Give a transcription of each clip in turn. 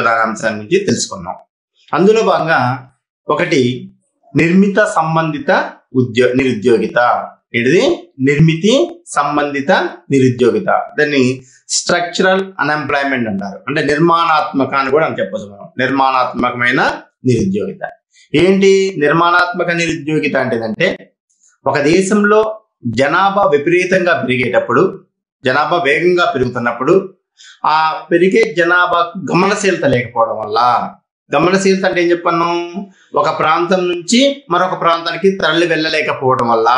ఒకదాని అంశాల గురించి తెలుసుకున్నాం. అందులో భాగంగా ఒకటి నిర్మిత సంబంధిత నిరుద్యోగిత. ఇది నిర్మితి సంబంధిత నిరుద్యోగిత. దాన్ని స్ట్రక్చరల్ అన్ఎంప్లాయ్మెంట్ అంటారు. అంటే నిర్మాణాత్మక అని కూడా అని చెప్పొచ్చు మనం. నిర్మాణాత్మకమైన నిరుద్యోగిత. ఏంటి నిర్మాణాత్మక నిరుద్యోగిత అంటే ఒక దేశంలో జనాభా విపరీతంగా పెరిగేటప్పుడు, జనాభా వేగంగా పెరుగుతున్నప్పుడు ఆ పెరిగే జనాభాకు గమనశీలత లేకపోవడం వల్ల, గమనశీలత అంటే ఏం చెప్పాను, ఒక ప్రాంతం నుంచి మరొక ప్రాంతానికి తరలి వెళ్ళలేకపోవడం వల్ల,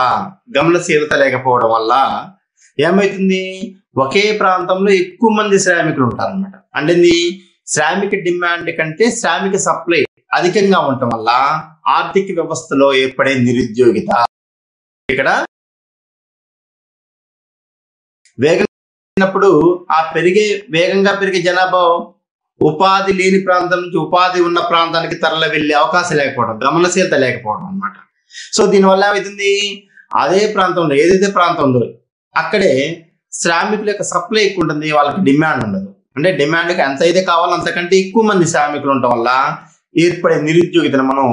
గమనశీలత లేకపోవడం వల్ల ఏమవుతుంది, ఒకే ప్రాంతంలో ఎక్కువ మంది శ్రామికులు ఉంటారన్నమాట. అంటే శ్రామిక డిమాండ్ కంటే శ్రామిక సప్లై అధికంగా ఉండటం వల్ల ఆర్థిక వ్యవస్థలో ఏర్పడే నిరుద్యోగిత. ఇక్కడ వేగంగా ఆ వేగంగా పెరిగే జనాభా ఉపాధి లేని ప్రాంతం నుంచి ఉపాధి ఉన్న ప్రాంతానికి తరలి వెళ్ళే అవకాశం లేకపోవడం, గమనశీలత లేకపోవడం అన్నమాట. సో దీనివల్ల ఏమవుతుంది, అదే ప్రాంతంలో ఏదైతే ప్రాంతం ఉందో అక్కడే శ్రామికుల యొక్క సప్లై ఎక్కువ ఉంటుంది, వాళ్ళకి డిమాండ్ ఉండదు. అంటే డిమాండ్కి ఎంత అయితే కావాలో అంతకంటే ఎక్కువ మంది శ్రామికులు ఉండటం వల్ల ఏర్పడే నిరుద్యోగితను మనం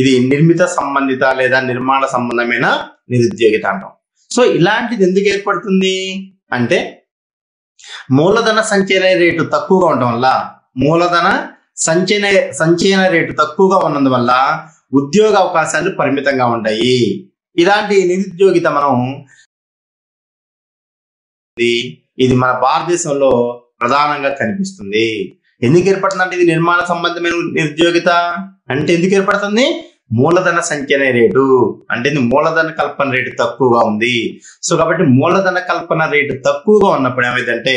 ఇది నిర్మిత సంబంధిత లేదా నిర్మాణ సంబంధమైన నిరుద్యోగిత అంటాం. సో ఇలాంటిది ఎందుకు ఏర్పడుతుంది అంటే మూలధన సంచయన రేటు తక్కువగా ఉండటం వల్ల, మూలధన సంచయన రేటు తక్కువగా ఉన్నందువల్ల ఉద్యోగ అవకాశాలు పరిమితంగా ఉంటాయి. ఇలాంటి నిరుద్యోగిత మనం ఇది మన భారతదేశంలో ప్రధానంగా కనిపిస్తుంది. ఎందుకు ఏర్పడుతుందంటే ఇది నిర్మాణ సంబంధమైన నిరుద్యోగిత అంటే ఎందుకు ఏర్పడుతుంది, మూలధన సంచయన రేటు అంటే మూలధన కల్పన రేటు తక్కువగా ఉంది. సో కాబట్టి మూలధన కల్పన రేటు తక్కువగా ఉన్నప్పుడు ఏమైందంటే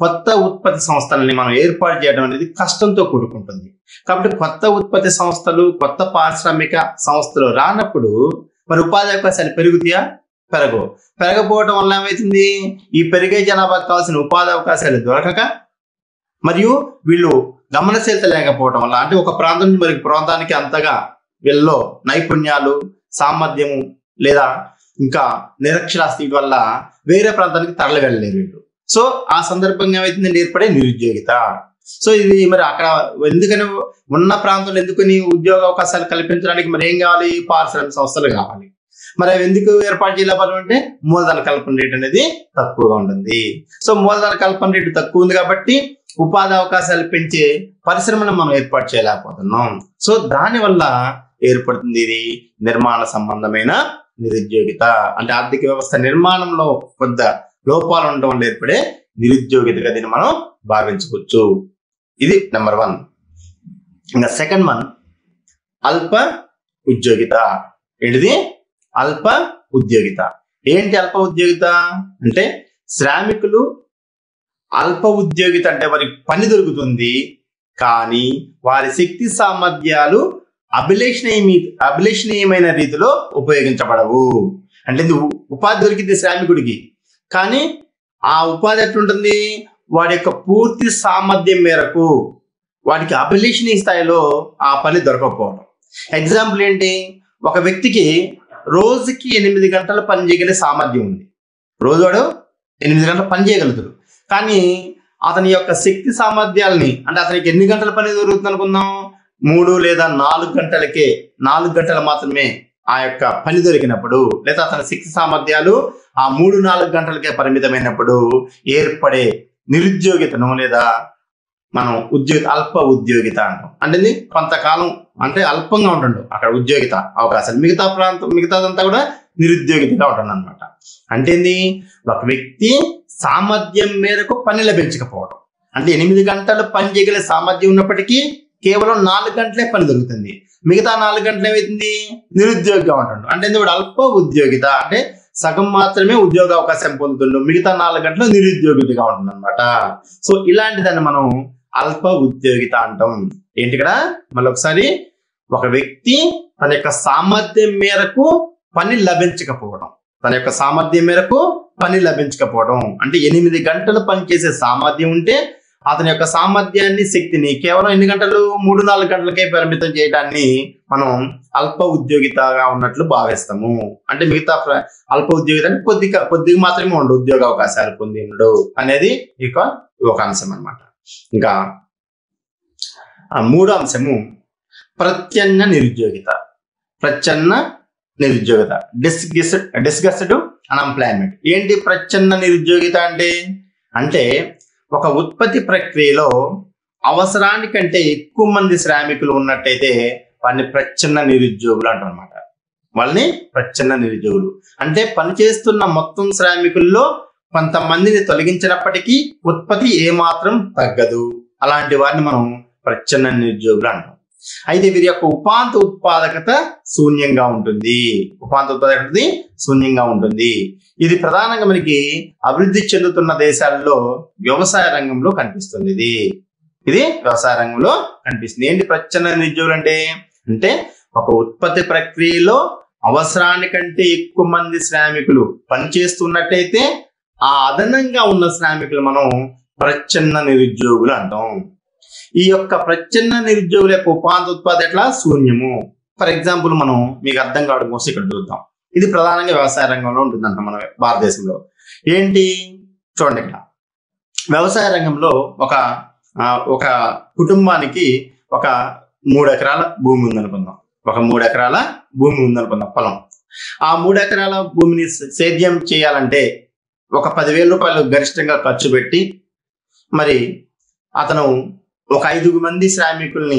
కొత్త ఉత్పత్తి సంస్థలని మనం ఏర్పాటు చేయడం అనేది కష్టంతో కూడుకుంటుంది. కాబట్టి కొత్త ఉత్పత్తి సంస్థలు, కొత్త పారిశ్రామిక సంస్థలు రానప్పుడు మరి ఉపాధి అవకాశాలు పెరుగుతాయా, పెరగపోవడం వల్ల ఏమవుతుంది, ఈ పెరిగే జనాభాకు కావాల్సిన ఉపాధి అవకాశాలు దొరకక మరియు వీళ్ళు గమనశీలత లేకపోవడం వల్ల, అంటే ఒక ప్రాంతం నుంచి మరి ప్రాంతానికి అంతగా వీళ్ళలో నైపుణ్యాలు, సామర్థ్యము లేదా ఇంకా నిరక్షరాస్యత వల్ల వేరే ప్రాంతానికి తరలి వెళ్ళలేరు వీళ్ళు. సో ఆ సందర్భంగా ఏమైతుందంటే ఏర్పడే నిరుద్యోగిత. సో ఇది మరి అక్కడ ఎందుకని ఉన్న ప్రాంతంలో ఎందుకని ఉద్యోగ అవకాశాలు కల్పించడానికి మరి ఏం కావాలి, పారిశ్రామిక సంస్థలు కావాలి. మరి అవి ఎందుకు ఏర్పాటు చేయలేకపోతే మూలధన కల్పన రేటు అనేది తక్కువగా ఉంటుంది. సో మూలధన కల్పన రేటు తక్కువ ఉంది కాబట్టి ఉపాధి అవకాశాలు పెంచే పరిశ్రమను మనం ఏర్పాటు చేయలేకపోతున్నాం. సో దానివల్ల ఏర్పడుతుంది ఇది నిర్మాణ సంబంధమైన నిరుద్యోగిత. అంటే ఆర్థిక వ్యవస్థ నిర్మాణంలో కొంత లోపాలు ఉండటం వల్ల ఏర్పడే నిరుద్యోగితగా దీన్ని మనం భావించవచ్చు. ఇది నెంబర్ 1. ఇంకా సెకండ్ వన్ అల్ప ఉద్యోగిత. ఏంటిది అల్ప ఉద్యోగిత? ఏంటి అల్ప ఉద్యోగిత అంటే శ్రామికులు అల్ప ఉద్యోగిత అంటే వారికి పని దొరుకుతుంది కానీ వారి శక్తి సామర్థ్యాలు అభిలషణీయమైన రీతిలో ఉపయోగించబడవు. అంటే ఉపాధి దొరికింది శ్రామికుడికి కానీ ఆ ఉపాధి ఎట్లుంటుంది, వాడి యొక్క పూర్తి సామర్థ్యం మేరకు వాడికి అభిలషణీయ స్థాయిలో ఆ పని దొరకకపోవడం. ఎగ్జాంపుల్ ఏంటి, ఒక వ్యక్తికి రోజుకి 8 గంటలు పని చేయగలిగే సామర్థ్యం ఉంది, రోజు వాడు 8 గంటలు పని చేయగలుగుతాడు. కానీ అతని యొక్క శక్తి సామర్థ్యాలని అంటే అతనికి ఎన్ని గంటల పని దొరుకుతుంది అనుకుందాం, 3 లేదా 4 గంటలకే, 4 గంటలు మాత్రమే ఆ యొక్క పని దొరికినప్పుడు లేదా అతని శక్తి సామర్థ్యాలు ఆ 3-4 గంటలకే పరిమితమైనప్పుడు ఏర్పడే నిరుద్యోగితను లేదా మనం అల్ప ఉద్యోగిత అంటాం. అంటే కొంతకాలం అంటే అల్పంగా ఉంటుండు అక్కడ ఉద్యోగిత అవకాశాలు, మిగతాదంతా కూడా నిరుద్యోగితగా ఉంటుంది అనమాట. అంటే ఒక వ్యక్తి సామర్థ్యం మేరకు పని లభించకపోవడం. అంటే 8 గంటలు పని చేయగలిగే సామర్థ్యం ఉన్నప్పటికీ కేవలం 4 గంటలే పని దొరుకుతుంది, మిగతా 4 గంటలు ఏమైతుంది నిరుద్యోగిగా ఉంటాడు. అంటే ఇప్పుడు అల్ప ఉద్యోగిత అంటే సగం మాత్రమే ఉద్యోగ అవకాశం పొందుతుండు, మిగతా 4 గంటలు నిరుద్యోగిగా ఉంటుంది అనమాట. సో ఇలాంటిదాన్ని మనం అల్ప ఉద్యోగిత అంటాం. ఏంటి ఇక్కడ మళ్ళీ ఒకసారి, ఒక వ్యక్తి తన యొక్క సామర్థ్యం మేరకు పని లభించకపోవడం, అంటే 8 గంటలు పని చేసే సామర్థ్యం ఉంటే అతని యొక్క సామర్థ్యాన్ని, శక్తిని కేవలం ఎన్ని గంటలు 3-4 గంటలకే పరిమితం చేయడాన్ని మనం అల్ప ఉద్యోగితగా ఉన్నట్లు భావిస్తాము. అంటే మిగతా అల్ప ఉద్యోగిత అంటే కొద్దిగా మాత్రమే ఉండు ఉద్యోగ అవకాశాలు పొందిండు అనేది ఒక అంశం అన్నమాట. ఇంకా మూడో అంశము ప్రత్యన్న నిరుద్యోగిత. ప్రచ్ఛన్న నిరుద్యోగిత, డిస్గస్డ్ అన్ఎంప్లాయ్మెంట్. ఏంటి ప్రచ్ఛన్న నిరుద్యోగిత అంటే? అంటే ఒక ఉత్పత్తి ప్రక్రియలో అవసరానికంటే ఎక్కువ మంది శ్రామికులు ఉన్నట్టయితే వారిని ప్రచ్ఛన్న నిరుద్యోగులు అంటారన్నమాట. వాళ్ళని ప్రచ్ఛన్న నిరుద్యోగులు అంటే పనిచేస్తున్న మొత్తం శ్రామికుల్లో కొంతమందిని తొలగించినప్పటికీ ఉత్పత్తి ఏమాత్రం తగ్గదు. అలాంటి వారిని మనం ప్రచ్ఛన్న నిరుద్యోగులు అంటాం. అయితే వీరి యొక్క ఉపాంత ఉత్పాదకత శూన్యంగా ఉంటుంది. ఉపాంత ఉత్పాదకత శూన్యంగా ఉంటుంది. ఇది ప్రధానంగా మనకి అభివృద్ధి చెందుతున్న దేశాల్లో వ్యవసాయ రంగంలో కనిపిస్తుంది. ఇది వ్యవసాయ రంగంలో కనిపిస్తుంది. ఏంటి ప్రచ్ఛన్న నిరుద్యోగులు అంటే? అంటే ఒక ఉత్పత్తి ప్రక్రియలో అవసరానికంటే ఎక్కువ మంది శ్రామికులు పనిచేస్తున్నట్టయితే ఆ అదనంగా ఉన్న శ్రామికులు మనం ప్రచ్ఛన్న నిరుద్యోగులు అంటాం. ఈ యొక్క ప్రచ్ఛన్న నిరుద్యోగుల యొక్క ఉపాంత ఉత్పాదకత ఎట్లా? శూన్యము. ఫర్ ఎగ్జాంపుల్ మనం మీకు అర్థం కావడం కోసం ఇక్కడ చూద్దాం. ఇది ప్రధానంగా వ్యవసాయ రంగంలో ఉంటుందంట మన భారతదేశంలో. ఏంటి చూడండి, ఇక్కడ వ్యవసాయ రంగంలో ఒక కుటుంబానికి ఒక 3 ఎకరాల భూమి ఉందనుకుందాం. ఒక 3 ఎకరాల భూమి ఉందనుకుందాం, పొలం. ఆ 3 ఎకరాల భూమిని సేద్యం చేయాలంటే ఒక 10,000 రూపాయలు గరిష్టంగా ఖర్చు పెట్టి మరి అతను ఒక 5 మంది శ్రామికుల్ని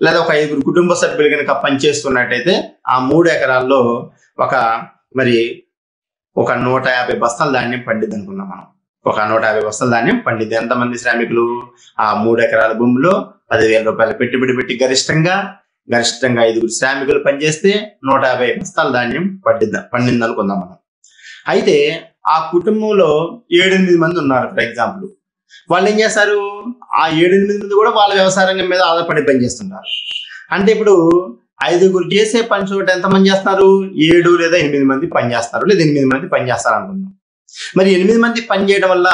లేదా ఒక 5 కుటుంబ సభ్యులు కనుక పనిచేస్తున్నట్టయితే ఆ 3 ఎకరాల్లో ఒక 150 బస్తాల ధాన్యం పండిద్ది అనుకున్నాం మనం. ఒక 150 బస్తాల ధాన్యం పండిద్ది. ఎంతమంది శ్రామికులు? ఆ 3 ఎకరాల భూమిలో 10,000 రూపాయలు పెట్టుబడి పెట్టి గరిష్టంగా 5 శ్రామికులు పనిచేస్తే 150 బస్తాల ధాన్యం పండింది అనుకుందాం మనం. అయితే ఆ కుటుంబంలో 7-8 మంది ఉన్నారు ఫర్ ఎగ్జాంపుల్. వాళ్ళు ఏం చేస్తారు? ఆ 7-8 మంది కూడా వాళ్ళ వ్యవసాయ రంగం మీద ఆధారపడి పనిచేస్తుంటారు. అంటే ఇప్పుడు 5 చేసే పని చోట ఎంతమంది చేస్తున్నారు? 7 లేదా 8 మంది పనిచేస్తారు, లేదా 8 మంది పనిచేస్తారు అనుకుందాం. మరి 8 మంది పని చేయడం వల్ల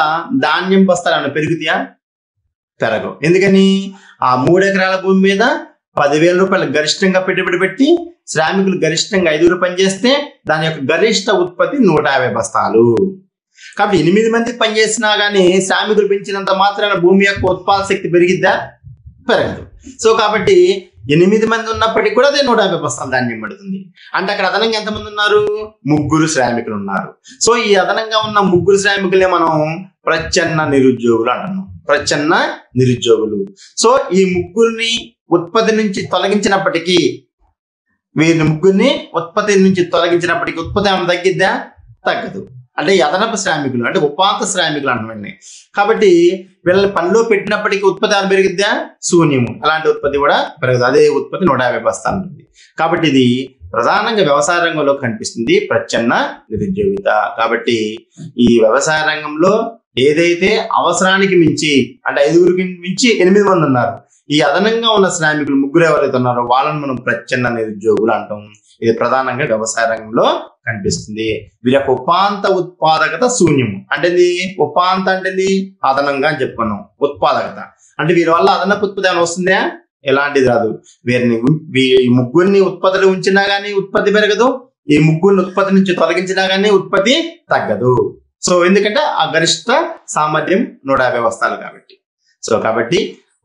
ధాన్యం బస్తాలు ఏమైనా పెరుగుతాయా? పెరగవు. ఎందుకని? ఆ 3 ఎకరాల భూమి మీద 10,000 రూపాయలు గరిష్టంగా పెట్టుబడి పెట్టి శ్రామికులు గరిష్టంగా 5 పనిచేస్తే దాని యొక్క గరిష్ట ఉత్పత్తి 150 బస్తాలు. కాబట్టి 8 మంది పనిచేసినా గానీ శ్రామికులు పెంచినంత మాత్రాన భూమి యొక్క ఉత్పాదక శక్తి పెరిగిద్దా? పెరగదు. సో కాబట్టి 8 మంది ఉన్నప్పటికీ కూడా అదే 150 బస్తాల ధాన్యం పడుతుంది. అంటే అక్కడ అదనంగా ఎంతమంది ఉన్నారు? 3 శ్రామికులు ఉన్నారు. సో ఈ అదనంగా ఉన్న 3 శ్రామికులే మనం ప్రచ్ఛన్న నిరుద్యోగులు అంటున్నాం. ప్రచ్ఛన్న నిరుద్యోగులు. సో ఈ 3 ఉత్పత్తి నుంచి తొలగించినప్పటికీ వీరిని 3 ఉత్పత్తి నుంచి తొలగించినప్పటికీ ఉత్పత్తి ఏమైనా తగ్గిద్దా? తగ్గదు. అంటే అదనపు శ్రామికులు అంటే ఉపాంత శ్రామికులు అంటామండి. కాబట్టి వీళ్ళని పనిలో పెట్టినప్పటికీ ఉత్పత్తి ఏమైనా పెరిగిద్దా? శూన్యము. అలాంటి ఉత్పత్తి కూడా పెరగదు. అదే ఉత్పత్తి 150 బస్తాలు ఉంటుంది. కాబట్టి ఇది ప్రధానంగా వ్యవసాయ రంగంలో కనిపిస్తుంది ప్రచ్ఛన్న నిరుద్యోగిత. కాబట్టి ఈ వ్యవసాయ రంగంలో ఏదైతే అవసరానికి మించి అంటే 5 మించి 8 మంది ఉన్నారు, ఈ అదనంగా ఉన్న శ్రామికులు 3 ఎవరైతే ఉన్నారో వాళ్ళని మనం ప్రచ్ఛన్న నిరుద్యోగులు అంటాం. ఇది ప్రధానంగా వ్యవసాయ రంగంలో కనిపిస్తుంది. వీరి యొక్క ఉపాంత ఉత్పాదకత శూన్యము. అంటే ఉపాంత అంటే అదనంగా అని చెప్పుకున్నాం. ఉత్పాదకత అంటే వీరి వల్ల అదనపు ఉత్పత్తి ఏమైనా వస్తుందా? ఎలాంటిది రాదు. ఈ 3 ఉత్పత్తులు ఉంచినా గానీ ఉత్పత్తి పెరగదు. ఈ 3 ఉత్పత్తి నుంచి తొలగించినా గానీ ఉత్పత్తి తగ్గదు. సో ఎందుకంటే ఆ గరిష్ట సామర్థ్యం 150 బస్తాలు కాబట్టి. సో కాబట్టి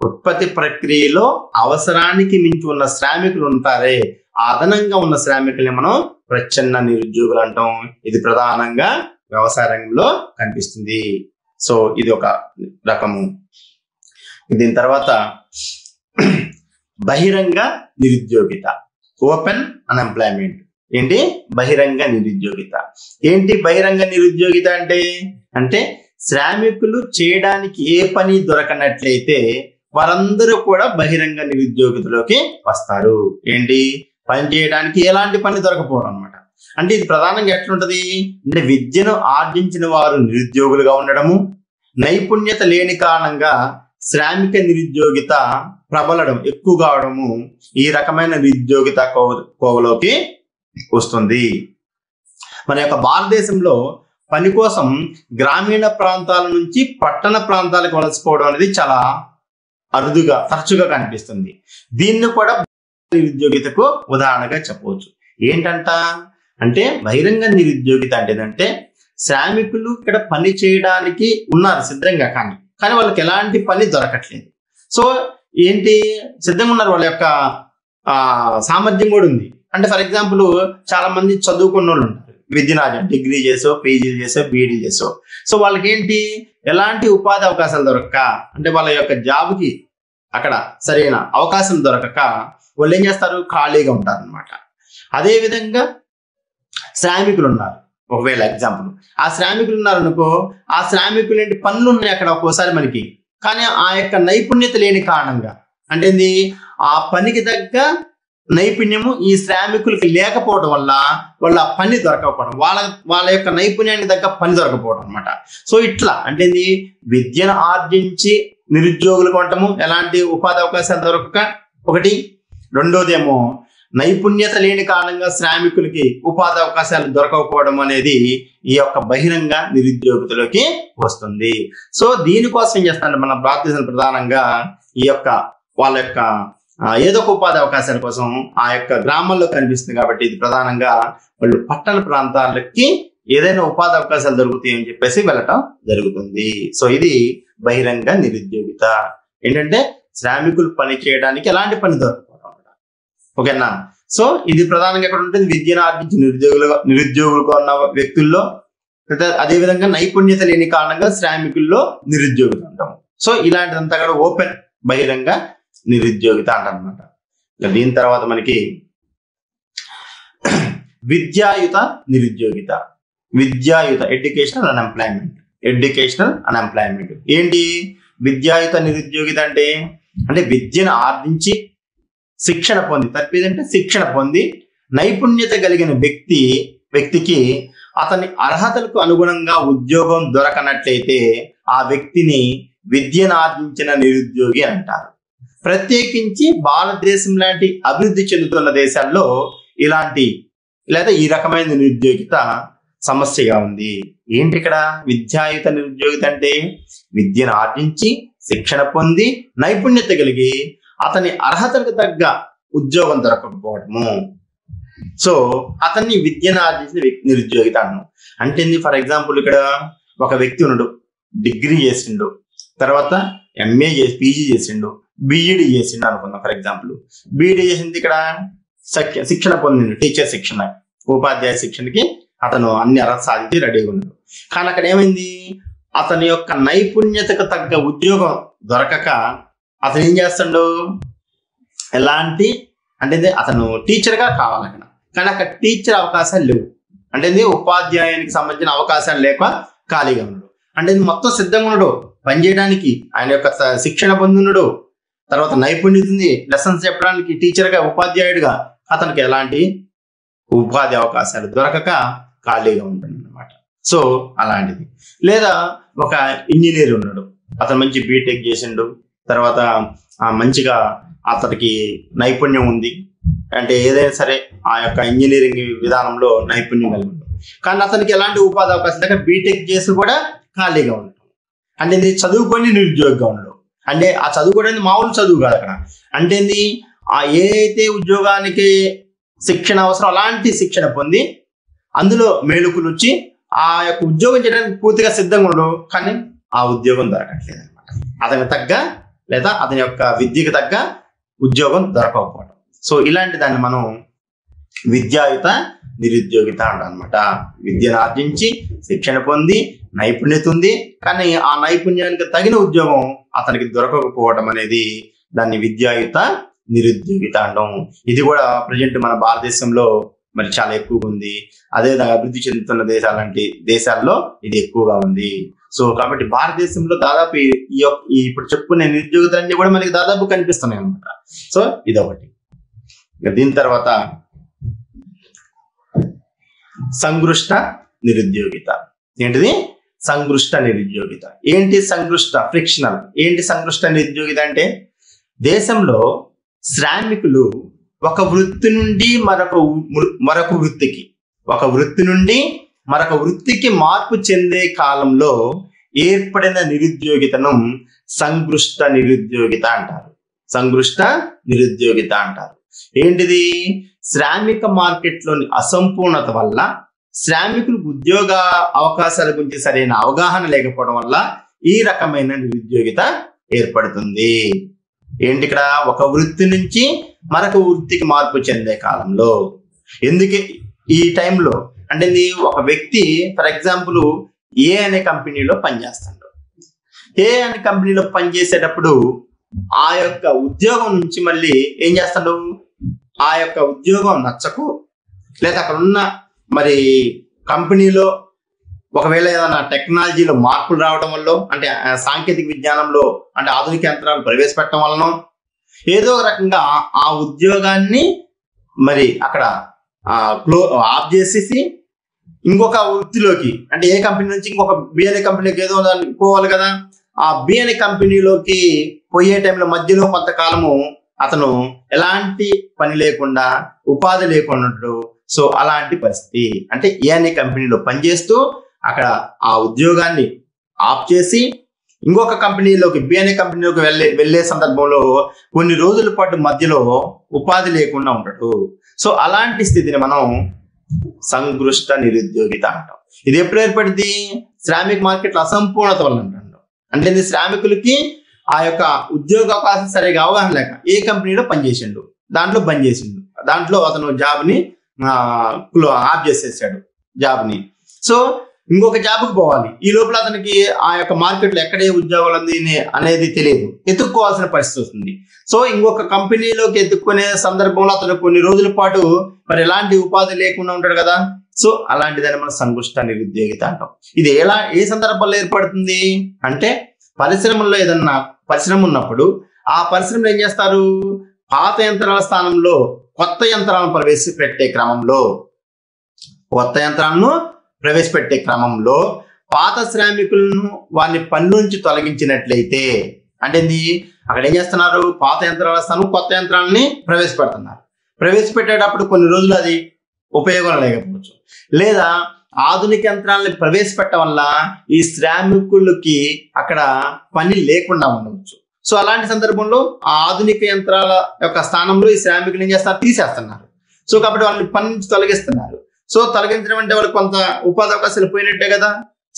ఉత్పత్తి ప్రక్రియలో అవసరానికి మించి ఉన్న శ్రామికులు ఉంటారే, ఆ అదనంగా ఉన్న శ్రామికుల్ని మనం ప్రచ్ఛన్న నిరుద్యోగులు అంటాం. ఇది ప్రధానంగా వ్యవసాయ రంగంలో కనిపిస్తుంది. సో ఇది ఒక రకము. దీని తర్వాత బహిరంగ నిరుద్యోగిత, ఓపెన్ అన్ఎంప్లాయ్మెంట్. ఏంటి బహిరంగ నిరుద్యోగిత? ఏంటి బహిరంగ నిరుద్యోగిత అంటే శ్రామికులు చేయడానికి ఏ పని దొరకనట్లయితే వారందరూ కూడా బహిరంగ నిరుద్యోగితలోకి వస్తారు. ఏంటి పని చేయడానికి ఎలాంటి పని దొరకపోవడం అనమాట. అంటే ఇది ప్రధానంగా ఎట్లుంటది అంటే విద్యను ఆర్జించిన వారు నిరుద్యోగులుగా ఉండడము, నైపుణ్యత లేని కారణంగా శ్రామిక నిరుద్యోగిత ప్రబలడం ఎక్కువ కావడము ఈ రకమైన నిరుద్యోగిత కోవలోకి వస్తుంది. మన యొక్క భారతదేశంలో పని కోసం గ్రామీణ ప్రాంతాల నుంచి పట్టణ ప్రాంతాలకు వలసపోవడం అనేది చాలా తరచుగా కనిపిస్తుంది. దీన్ని కూడా నిరుద్యోగితకు ఉదాహరణగా చెప్పవచ్చు. ఏంటంట అంటే బహిరంగ నిరుద్యోగిత అంటే శ్రామికులు ఇక్కడ పని చేయడానికి ఉన్నారు సిద్ధంగా, కానీ వాళ్ళకి ఎలాంటి పని దొరకట్లేదు. సో ఏంటి సిద్ధంగా ఉన్నారు, వాళ్ళ యొక్క సామర్థ్యం కూడా ఉంది. అంటే ఫర్ ఎగ్జాంపుల్ చాలా మంది చదువుకున్న వాళ్ళు ఉంటారు, విద్యను డిగ్రీ చేసో పీజీలు చేసో బీఈడీ చేసో. సో వాళ్ళకి ఏంటి ఎలాంటి ఉపాధి అవకాశాలు దొరకక, అంటే వాళ్ళ యొక్క జాబ్కి అక్కడ సరైన అవకాశం దొరకక వాళ్ళు ఏం చేస్తారు, ఖాళీగా ఉంటారు అనమాట. అదే విధంగా శ్రామికులు ఉన్నారు, ఒకవేళ ఎగ్జాంపుల్ ఆ శ్రామికులు ఉన్నారనుకో, ఆ శ్రామికులు ఏంటి పనులు ఉన్నాయి అక్కడ ఒక్కోసారి మనకి, కానీ ఆ యొక్క నైపుణ్యత లేని కారణంగా, అంటే ఆ పనికి తగ్గ నైపుణ్యము ఈ శ్రామికులకి లేకపోవడం వల్ల వాళ్ళ పని దొరకకపోవడం, వాళ్ళ యొక్క నైపుణ్యానికి తగ్గ పని దొరకపోవడం అనమాట. సో ఇట్లా అంటే విద్యను ఆర్జించి నిరుద్యోగులకు ఉండటము, ఎలాంటి ఉపాధి అవకాశాలు దొరకక ఒకటి. రెండోదేమో నైపుణ్యత లేని కారణంగా శ్రామికులకి ఉపాధి అవకాశాలు దొరకకపోవడం అనేది ఈ యొక్క బహిరంగ నిరుద్యోగితలోకి వస్తుంది. సో దీనికోసం ఏం చేస్తారంటే మన భారతదేశం ప్రధానంగా ఈ యొక్క వాళ్ళ యొక్క ఏదో ఒక ఉపాధి అవకాశాల కోసం ఆ యొక్క గ్రామాల్లో కనిపిస్తుంది కాబట్టి ఇది ప్రధానంగా వాళ్ళు పట్టణ ప్రాంతాలకి ఏదైనా ఉపాధి అవకాశాలు దొరుకుతాయి అని చెప్పేసి వెళ్ళటం జరుగుతుంది. సో ఇది బహిరంగ నిరుద్యోగిత. ఏంటంటే శ్రామికులు పని చేయడానికి ఎలాంటి పని దొరకపోవడం, ఓకేనా. సో ఇది ప్రధానంగా ఎక్కడ ఉంటుంది, విద్యను ఆర్జించి నిరుద్యోగులుగా ఉన్న వ్యక్తుల్లో, అదేవిధంగా నైపుణ్యత లేని కారణంగా శ్రామికుల్లో నిరుద్యోగిత ఉంటాము. సో ఇలాంటిదంతా కూడా ఓపెన్ బహిరంగ నిరుద్యోగిత అంటారనమాట. దీని తర్వాత మనకి విద్యాయుత నిరుద్యోగిత. విద్యాయుత ఎడ్యుకేషనల్ అన్ఎంప్లాయ్మెంట్. ఏంటి విద్యాయుత నిరుద్యోగిత అంటే, విద్యను ఆర్జించి శిక్షణ పొంది నైపుణ్యత కలిగిన వ్యక్తికి అతని అర్హతలకు అనుగుణంగా ఉద్యోగం దొరకనట్లయితే ఆ వ్యక్తిని విద్యను ఆర్జించిన నిరుద్యోగి అంటారు. ప్రత్యేకించి భారతదేశం లాంటి అభివృద్ధి చెందుతున్న దేశాల్లో ఈ రకమైన నిరుద్యోగిత సమస్యగా ఉంది. ఏంటి ఇక్కడ విద్యాయుత నిరుద్యోగిత అంటే, విద్యను ఆర్జించి శిక్షణ పొంది నైపుణ్యత కలిగి అతని అర్హతలకు తగ్గ ఉద్యోగం దొరకకపోవడము. సో అతన్ని విద్యను ఆర్జించిన నిరుద్యోగిత అన్నాం. అంటే ఫర్ ఎగ్జాంపుల్ ఇక్కడ ఒక వ్యక్తి ఉన్నాడు, డిగ్రీ చేసిండు, తర్వాత ఎంఏ చేసి పీజీ చేసిండు, బీఈడీ చేసిండు అనుకుందాం. ఫర్ ఎగ్జాంపుల్ బీఈడీ చేసింది, ఇక్కడ శిక్షణ పొందిండు, టీచర్ శిక్షణ, ఉపాధ్యాయ శిక్షణకి అతను అన్ని అర్హత సాధించి రెడీగా ఉన్నాడు. కానీ అక్కడ ఏమైంది, అతని యొక్క నైపుణ్యతకు తగ్గ ఉద్యోగం దొరకక అతను ఏం చేస్తాడు, అతను టీచర్గా కావాలి అక్కడ, కానీ అక్కడ టీచర్ అవకాశాలు లేవు. ఉపాధ్యాయానికి సంబంధించిన అవకాశాలు లేక ఖాళీగా ఉన్నాడు. మొత్తం సిద్ధంగా ఉన్నాడు పనిచేయడానికి, ఆయన యొక్క శిక్షణ పొందినడు, తర్వాత నైపుణ్యత ఉంది, లెసన్స్ చెప్పడానికి టీచర్గా ఉపాధ్యాయుడిగా, అతనికి ఎలాంటి ఉపాధి అవకాశాలు దొరకక ఖాళీగా ఉంటుంది అనమాట. సో అలాంటిది. లేదా ఒక ఇంజనీర్ ఉన్నాడు, అతను మంచి బీటెక్ చేసిండు, తర్వాత మంచిగా అతనికి నైపుణ్యం ఉంది, ఏదైనా సరే ఆ యొక్క ఇంజనీరింగ్ విధానంలో నైపుణ్యం కలిగి ఉన్నాడు, కానీ అతనికి ఎలాంటి ఉపాధి అవకాశం లేక బీటెక్ చేసి కూడా ఖాళీగా ఉండటం. చదువుకొని నిరుద్యోగిగా ఉండడం. ఆ చదువుకోవడానికి మామూలు చదువు కాదు అక్కడ. ఏదైతే ఉద్యోగానికి శిక్షణ అవసరం అలాంటి శిక్షణ పొంది అందులో మేలుకులు వచ్చి ఆ యొక్క ఉద్యోగం చేయడానికి పూర్తిగా సిద్ధంగా ఉండవు, కానీ ఆ ఉద్యోగం దొరకట్లేదు అనమాట. అతనికి తగ్గ లేదా అతని యొక్క విద్యకు తగ్గ ఉద్యోగం దొరకకపోవడం. సో ఇలాంటి దాన్ని మనం విద్యాయుత నిరుద్యోగిత అంటాం అనమాట. విద్యను ఆర్జించి శిక్షణ పొంది నైపుణ్యత ఉంది, కానీ ఆ నైపుణ్యానికి తగిన ఉద్యోగం అతనికి దొరకకపోవడం అనేది దాన్ని విద్యాయుత నిరుద్యోగిత అంటాం. ఇది కూడా ప్రజెంట్ మన భారతదేశంలో మరి చాలా ఎక్కువగా ఉంది. అదేవిధంగా అభివృద్ధి చెందుతున్న దేశాల్లో ఇది ఎక్కువగా ఉంది. సో కాబట్టి భారతదేశంలో దాదాపు ఇప్పుడు చెప్పుకునే నిరుద్యోగితలన్నీ కూడా మనకి దాదాపు కనిపిస్తున్నాయి అనమాట. సో ఇదొకటి. దీని తర్వాత సంగృష్ట నిరుద్యోగిత. ఏంటిది సంగృష్ట నిరుద్యోగిత? ఏంటి సంగృష్ట? ఫ్రిక్షనల్. ఏంటి సంగృష్ట నిరుద్యోగిత అంటే, దేశంలో శ్రామికులు ఒక వృత్తి నుండి మరొక వృత్తికి మార్పు చెందే కాలంలో ఏర్పడిన నిరుద్యోగితను సంగృష్ట నిరుద్యోగిత అంటారు. సంగృష్ట నిరుద్యోగిత అంటారు. ఏంటిది? శ్రామిక మార్కెట్లోని అసంపూర్ణత వల్ల శ్రామికులకు ఉద్యోగ అవకాశాల గురించి సరైన అవగాహన లేకపోవడం వల్ల ఈ రకమైన నిరుద్యోగిత ఏర్పడుతుంది. ఏంటి ఇక్కడ ఒక వృత్తి నుంచి మరొక వృత్తికి మార్పు చెందే కాలంలో. ఎందుకు ఈ టైంలో అంటే ఒక వ్యక్తి ఫర్ ఎగ్జాంపుల్ ఏ అనే కంపెనీలో పనిచేస్తాడు. ఏ అనే కంపెనీలో పనిచేసేటప్పుడు ఆ యొక్క ఉద్యోగం నుంచి మళ్ళీ ఏం చేస్తాడు, ఆ యొక్క ఉద్యోగం నచ్చకు లేదా అక్కడ ఉన్న మరి కంపెనీలో ఒకవేళ ఏదైనా టెక్నాలజీలో మార్పులు రావడం వల్ల అంటే సాంకేతిక విజ్ఞానంలో అంటే ఆధునిక యంత్రాలు ప్రవేశపెట్టడం వలన ఏదో ఒక రకంగా ఆ ఉద్యోగాన్ని మరి అక్కడ ఆఫ్ చేసేసి ఇంకొక వృత్తిలోకి అంటే ఏ కంపెనీ నుంచి ఇంకొక బి అనే కంపెనీకి ఏదో పోవాలి కదా. ఆ బి అనే కంపెనీలోకి పోయే టైంలో మధ్యలో కొంతకాలము అతను ఎలాంటి పని లేకుండా ఉపాధి లేకుండా ఉంటాడు. సో అలాంటి పరిస్థితి అంటే ఏ అనే కంపెనీలో పనిచేస్తూ అక్కడ ఆ ఉద్యోగాన్ని ఆఫ్ చేసి ఇంకొక కంపెనీలోకి బి అనే కంపెనీలోకి వెళ్ళే సందర్భంలో కొన్ని రోజుల పాటు మధ్యలో ఉపాధి లేకుండా ఉంటాడు. సో అలాంటి స్థితిని మనం సంగృష్ట నిరుద్యోగిత అంటాం. ఇది ఎప్పుడు ఏర్పడింది, శ్రామిక మార్కెట్ అసంపూర్ణత వల్ల అంటాడు. అంటే ఇది శ్రామికులకి ఆ యొక్క ఉద్యోగ అవకాశం సరిగా అవగాహన లేక ఏ కంపెనీలో పనిచేసిండు, దాంట్లో బంద్ చేసిండు, దాంట్లో అతను జాబ్ని ఆఫ్ చేసేసాడు జాబ్ని. సో ఇంకొక జాబ్కి పోవాలి, ఈ లోపల అతనికి ఆ యొక్క మార్కెట్లో ఎక్కడే ఉద్యోగాలు ఉంది అనేది తెలియదు, ఎత్తుక్కోవాల్సిన పరిస్థితి వస్తుంది. సో ఇంకొక కంపెనీలోకి ఎత్తుక్కునే సందర్భంలో అతను కొన్ని రోజుల పాటు మరి ఎలాంటి ఉపాధి లేకుండా ఉంటాడు కదా. సో అలాంటిదని మనం సంగృష్ట నిరుద్యోగిత అంటాం. ఇది ఏ సందర్భంలో ఏర్పడుతుంది అంటే పరిశ్రమల్లో ఏదన్నా పరిశ్రమ ఉన్నప్పుడు ఆ పరిశ్రమలో ఏం చేస్తారు, పాత యంత్రాల స్థానంలో కొత్త యంత్రాలను ప్రవేశపెట్టే క్రమంలో పాత శ్రామికులను వారిని పని నుంచి తొలగించినట్లయితే అంటే అక్కడ ఏం చేస్తున్నారు, పాత యంత్రాల స్థానం కొత్త యంత్రాలని ప్రవేశపెడుతున్నారు. ప్రవేశపెట్టేటప్పుడు కొన్ని రోజులు అది ఉపయోగం లేకపోవచ్చు, లేదా ఆధునిక యంత్రాలని ప్రవేశపెట్టడం వల్ల ఈ శ్రామికులకి అక్కడ పని లేకుండా ఉండవచ్చు. సో అలాంటి సందర్భంలో ఆ ఆధునిక యంత్రాల యొక్క స్థానంలో ఈ శ్రామికులు ఏం చేస్తారు, తీసేస్తున్నారు. సో కాబట్టి వాళ్ళని పని నుంచి తొలగిస్తున్నారు. సో తొలగించడం అంటే వాళ్ళకి కొంత ఉపాధి అవకాశాలు పోయినట్టే కదా.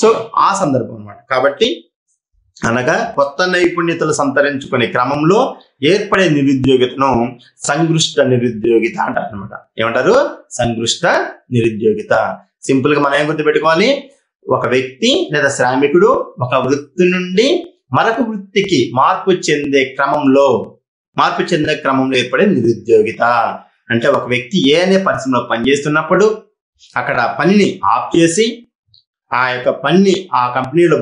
సో ఆ సందర్భం అన్నమాట. కాబట్టి అనగా కొత్త నైపుణ్యతలు సంతరించుకునే క్రమంలో ఏర్పడే నిరుద్యోగితను సంగృష్ట నిరుద్యోగిత అంటారు అనమాట. ఏమంటారు, సంగృష్ట నిరుద్యోగిత. సింపుల్ గా మనం ఏం గుర్తుపెట్టుకోవాలి, ఒక వ్యక్తి లేదా శ్రామికుడు ఒక వృత్తి నుండి మరొక వృత్తికి మార్పు చెందే క్రమంలో ఏర్పడే నిరుద్యోగిత. అంటే ఒక వ్యక్తి ఏ అనే పరిశ్రమలో పనిచేస్తున్నప్పుడు అక్కడ పనిని ఆఫ్ చేసి ఆ యొక్క పనిని ఆ కంపెనీలో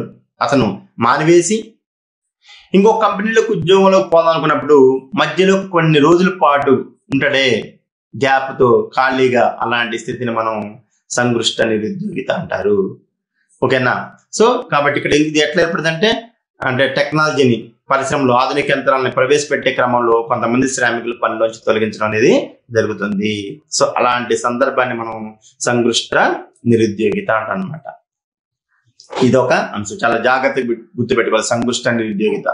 అతను మానివేసి ఇంకొక కంపెనీలోకి ఉద్యోగంలోకి పోదామనుకున్నప్పుడు మధ్యలో కొన్ని రోజుల పాటు ఉంటాడే గ్యాప్తో ఖాళీగా, అలాంటి స్థితిని మనం సంగృష్ట నిరుద్యోగిత అంటారు. ఓకేనా. సో కాబట్టి ఇక్కడ ఇది ఎట్లా ఏర్పడుతుందంటే అంటే టెక్నాలజీని పరిశ్రమలో ఆధునిక యంత్రాలను ప్రవేశపెట్టే క్రమంలో కొంతమంది శ్రామికులు పనిలోంచి తొలగించడం అనేది జరుగుతుంది. సో అలాంటి సందర్భాన్ని మనం సంగృష్ట నిరుద్యోగిత అంటారనమాట. ఇదొక అంశం, చాలా జాగ్రత్తగా గుర్తుపెట్టుకోవాలి, సంగృష్ట నిరుద్యోగిత.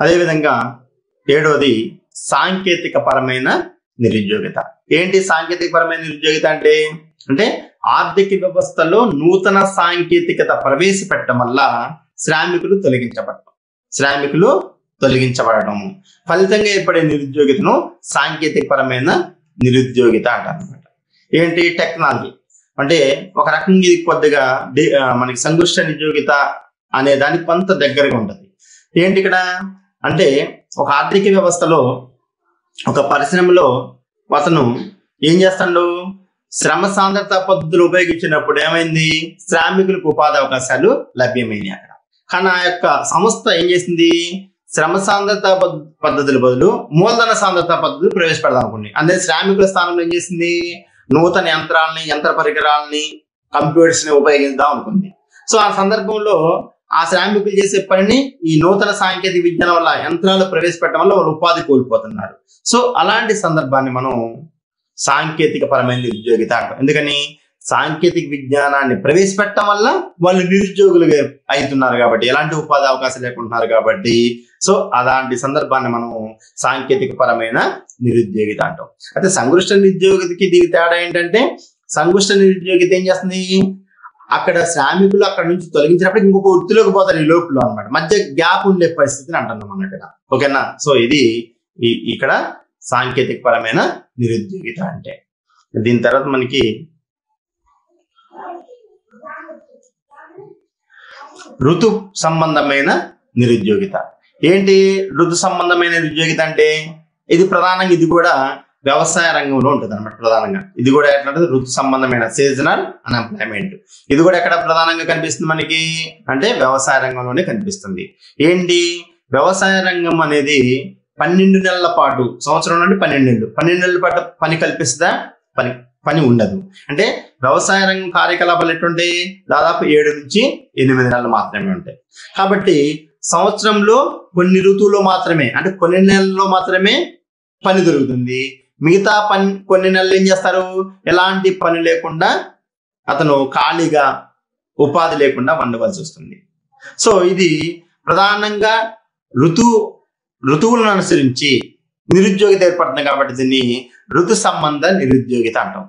అదేవిధంగా 7వది సాంకేతిక పరమైన నిరుద్యోగిత. ఏంటి సాంకేతిక పరమైన నిరుద్యోగిత అంటే ఆర్థిక వ్యవస్థలో నూతన సాంకేతికత ప్రవేశపెట్టడం వల్ల శ్రామికులు తొలగించబడటం ఫలితంగా ఏర్పడే నిరుద్యోగితను సాంకేతిక పరమైన నిరుద్యోగిత అంటారనమాట. ఏంటి, టెక్నాలజీ అంటే ఒక రకంగా ఇది కొద్దిగా మనకి సంగృష్ట నిరుద్యోగిత అనే దానికి కొంత దగ్గరగా ఉంటుంది. ఏంటి ఇక్కడ అంటే ఒక ఆర్థిక వ్యవస్థలో ఒక పరిశ్రమలో అతను ఏం చేస్తాడు, శ్రమ సాంద్రత పద్ధతులు ఉపయోగించినప్పుడు ఏమైంది, శ్రామికులకు ఉపాధి అవకాశాలు లభ్యమైనాయి అక్కడ. కానీ ఆ యొక్క సంస్థ ఏం చేసింది, శ్రమ సాంద్రత పద్ధతుల బదులు మూలధన సాంద్రత పద్ధతులు ప్రవేశపెడదాం అనుకుంది. అంటే శ్రామికుల స్థానంలో ఏం చేసింది, నూతన యంత్ర పరికరాలని కంప్యూటర్స్ ని ఉపయోగిద్దాం అనుకుంది. సో ఆ సందర్భంలో ఆ శ్రామికులు చేసే పనిని ఈ నూతన సాంకేతిక విజ్ఞానం వల్ల యంత్రాలు ప్రవేశపెట్టడం వల్ల వాళ్ళు ఉపాధి కోల్పోతున్నారు. సో అలాంటి సందర్భాన్ని మనం సాంకేతిక పరమైన నిరుద్యోగిత అంటాం. ఎందుకని, సాంకేతిక విజ్ఞానాన్ని ప్రవేశపెట్టడం వల్ల వాళ్ళు నిరుద్యోగులుగా అవుతున్నారు కాబట్టి, ఎలాంటి ఉపాధి అవకాశాలు లేకుంటున్నారు కాబట్టి. సో అలాంటి సందర్భాన్ని మనం సాంకేతిక పరమైన నిరుద్యోగిత అంటాం. అయితే సంగృష్ట నిరుద్యోగితకి దీని తేడా ఏంటంటే, సంగృష్ట నిరుద్యోగిత ఏం చేస్తుంది, అక్కడ శ్రామికులు అక్కడ నుంచి తొలగించినప్పుడు ఇంకొక వృత్తిలోకి పోతారు ఈ లోపల అనమాట. మధ్య గ్యాప్ ఉండే పరిస్థితిని అంటున్నాం అన్నట్టుగా. ఓకేనా? సో ఇది ఇక్కడ సాంకేతిక పరమైన నిరుద్యోగిత అంటే. దీని తర్వాత మనకి ఋతు సంబంధమైన నిరుద్యోగిత. ఏంటి ఋతు సంబంధమైన నిరుద్యోగిత అంటే? ఇది ప్రధానంగా ఇది కూడా వ్యవసాయ రంగంలో ఉంటుంది అనమాట. ప్రధానంగా ఇది కూడా ఎట్లా ఋతు సంబంధమైన సీజనల్ అన్ఎంప్లాయ్మెంట్. ఇది కూడా ఎక్కడ ప్రధానంగా కనిపిస్తుంది మనకి అంటే వ్యవసాయ రంగంలోనే కనిపిస్తుంది. ఏంటి వ్యవసాయ రంగం అనేది 12 నెలల పాటు, సంవత్సరం నుండి 12 నెలల పాటు పని కల్పిస్తుందా? పని ఉండదు. అంటే వ్యవసాయ రంగం కార్యకలాపాలు ఎట్లుంటాయి? దాదాపు 7 నుంచి 8 నెలలు మాత్రమే ఉంటాయి. కాబట్టి సంవత్సరంలో కొన్ని ఋతువుల్లో మాత్రమే, అంటే కొన్ని నెలల్లో మాత్రమే పని దొరుకుతుంది. మిగతా కొన్ని నెలలు ఏం చేస్తారు? ఎలాంటి పని లేకుండా అతను ఖాళీగా ఉపాధి లేకుండా ఉండవలసి వస్తుంది. సో ఇది ప్రధానంగా ఋతువులను అనుసరించి నిరుద్యోగిత ఏర్పడుతుంది. కాబట్టి దీన్ని ఋతు సంబంధ నిరుద్యోగిత అంటాం.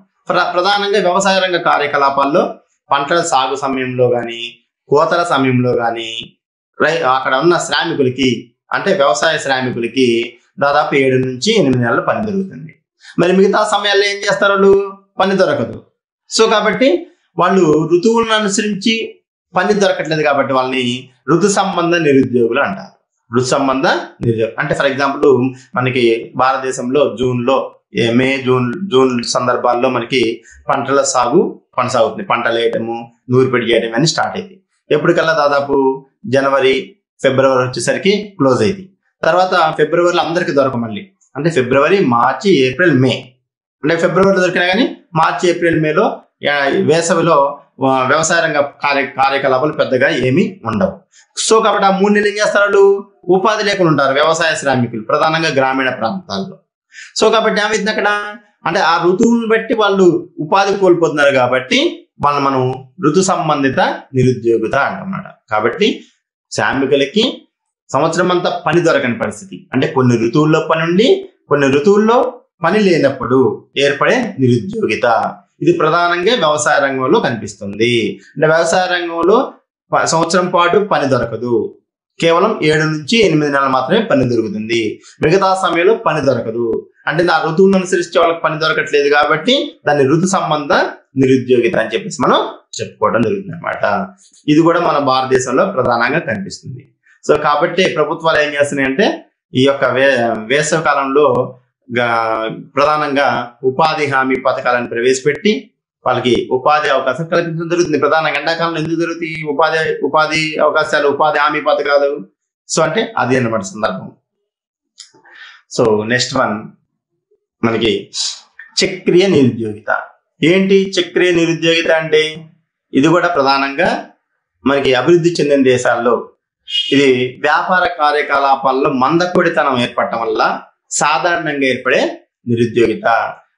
ప్రధానంగా వ్యవసాయ రంగ కార్యకలాపాల్లో పంటల సాగు సమయంలో కానీ, కోతల సమయంలో కానీ అక్కడ ఉన్న శ్రామికులకి అంటే వ్యవసాయ శ్రామికులకి దాదాపు 7 నుంచి 8 నెలలు పని దొరుకుతుంది. మరి మిగతా సమయాల్లో ఏం చేస్తారు? వాళ్ళు పని దొరకదు. సో కాబట్టి వాళ్ళు ఋతువులను అనుసరించి పని దొరకట్లేదు కాబట్టి వాళ్ళని ఋతు సంబంధ నిరుద్యోగులు అంటారు. ఋతు సంబంధ నిరుద్యోగం అంటే ఫర్ ఎగ్జాంపుల్ మనకి భారతదేశంలో మే జూన్ సందర్భాల్లో మనకి పంటల సాగు కొనసాగుతుంది. పంటలు వేయటము, నూర్పిడి చేయడం అన్ని స్టార్ట్ అయింది. ఎప్పటికల్లా దాదాపు జనవరి ఫిబ్రవరి వచ్చేసరికి క్లోజ్ అయింది. తర్వాత ఫిబ్రవరిలో అందరికి దొరక మళ్ళీ అంటే ఫిబ్రవరి మార్చి ఏప్రిల్ మే అంటే ఫిబ్రవరిలో దొరికినా కానీ మార్చి ఏప్రిల్ మేలో వేసవిలో వ్యవసాయ రంగ కార్యకలాపాలు పెద్దగా ఏమీ ఉండవు. సో కాబట్టి ఆ 3 నెలలు ఏం చేస్తారు? ఉపాధి లేకుండా ఉంటారు వ్యవసాయ శ్రామికులు ప్రధానంగా గ్రామీణ ప్రాంతాల్లో. సో కాబట్టి ఏమైంది అక్కడ అంటే ఆ ఋతువులను బట్టి వాళ్ళు ఉపాధి కోల్పోతున్నారు కాబట్టి మనం ఋతు సంబంధిత నిరుద్యోగిత అంటమాట. కాబట్టి శ్రామికులకి సంవత్సరం అంతా పని దొరకని పరిస్థితి అంటే కొన్ని ఋతువుల్లో పని ఉండి కొన్ని ఋతువుల్లో పని లేనప్పుడు ఏర్పడే నిరుద్యోగిత. ఇది ప్రధానంగా వ్యవసాయ రంగంలో కనిపిస్తుంది. అంటే వ్యవసాయ రంగంలో సంవత్సరం పాటు పని దొరకదు. కేవలం 7 నుంచి 8 నెలలు మాత్రమే పని దొరుకుతుంది. మిగతా సమయంలో పని దొరకదు. అంటే ఆ ఋతువును అనుసరిస్తే వాళ్ళకి పని దొరకట్లేదు కాబట్టి దాన్ని ఋతు సంబంధ నిరుద్యోగిత అని చెప్పేసి మనం చెప్పుకోవడం జరుగుతుంది అనమాట. ఇది కూడా మన భారతదేశంలో ప్రధానంగా కనిపిస్తుంది. సో కాబట్టి ప్రభుత్వాలు ఏం చేస్తున్నాయి అంటే ఈ యొక్క వేసవి కాలంలో ప్రధానంగా ఉపాధి హామీ పథకాలను ప్రవేశపెట్టి వాళ్ళకి ఉపాధి అవకాశం కల్పించడం జరుగుతుంది. ప్రధానంగా ఎండాకాలంలో ఎందుకు జరుగుతాయి ఉపాధి అవకాశాలు, ఉపాధి హామీ పథకాలు? సో అంటే అది అన్నమాట సందర్భం. సో నెక్స్ట్ వన్ మనకి చక్రీయ నిరుద్యోగిత. ఏంటి చక్రీయ నిరుద్యోగిత అంటే? ఇది కూడా ప్రధానంగా మనకి అభివృద్ధి చెందిన దేశాల్లో ఇది వ్యాపార కార్యకలాపాల్లో మందకొడితనం ఏర్పడటం వల్ల సాధారణంగా ఏర్పడే నిరుద్యోగిత.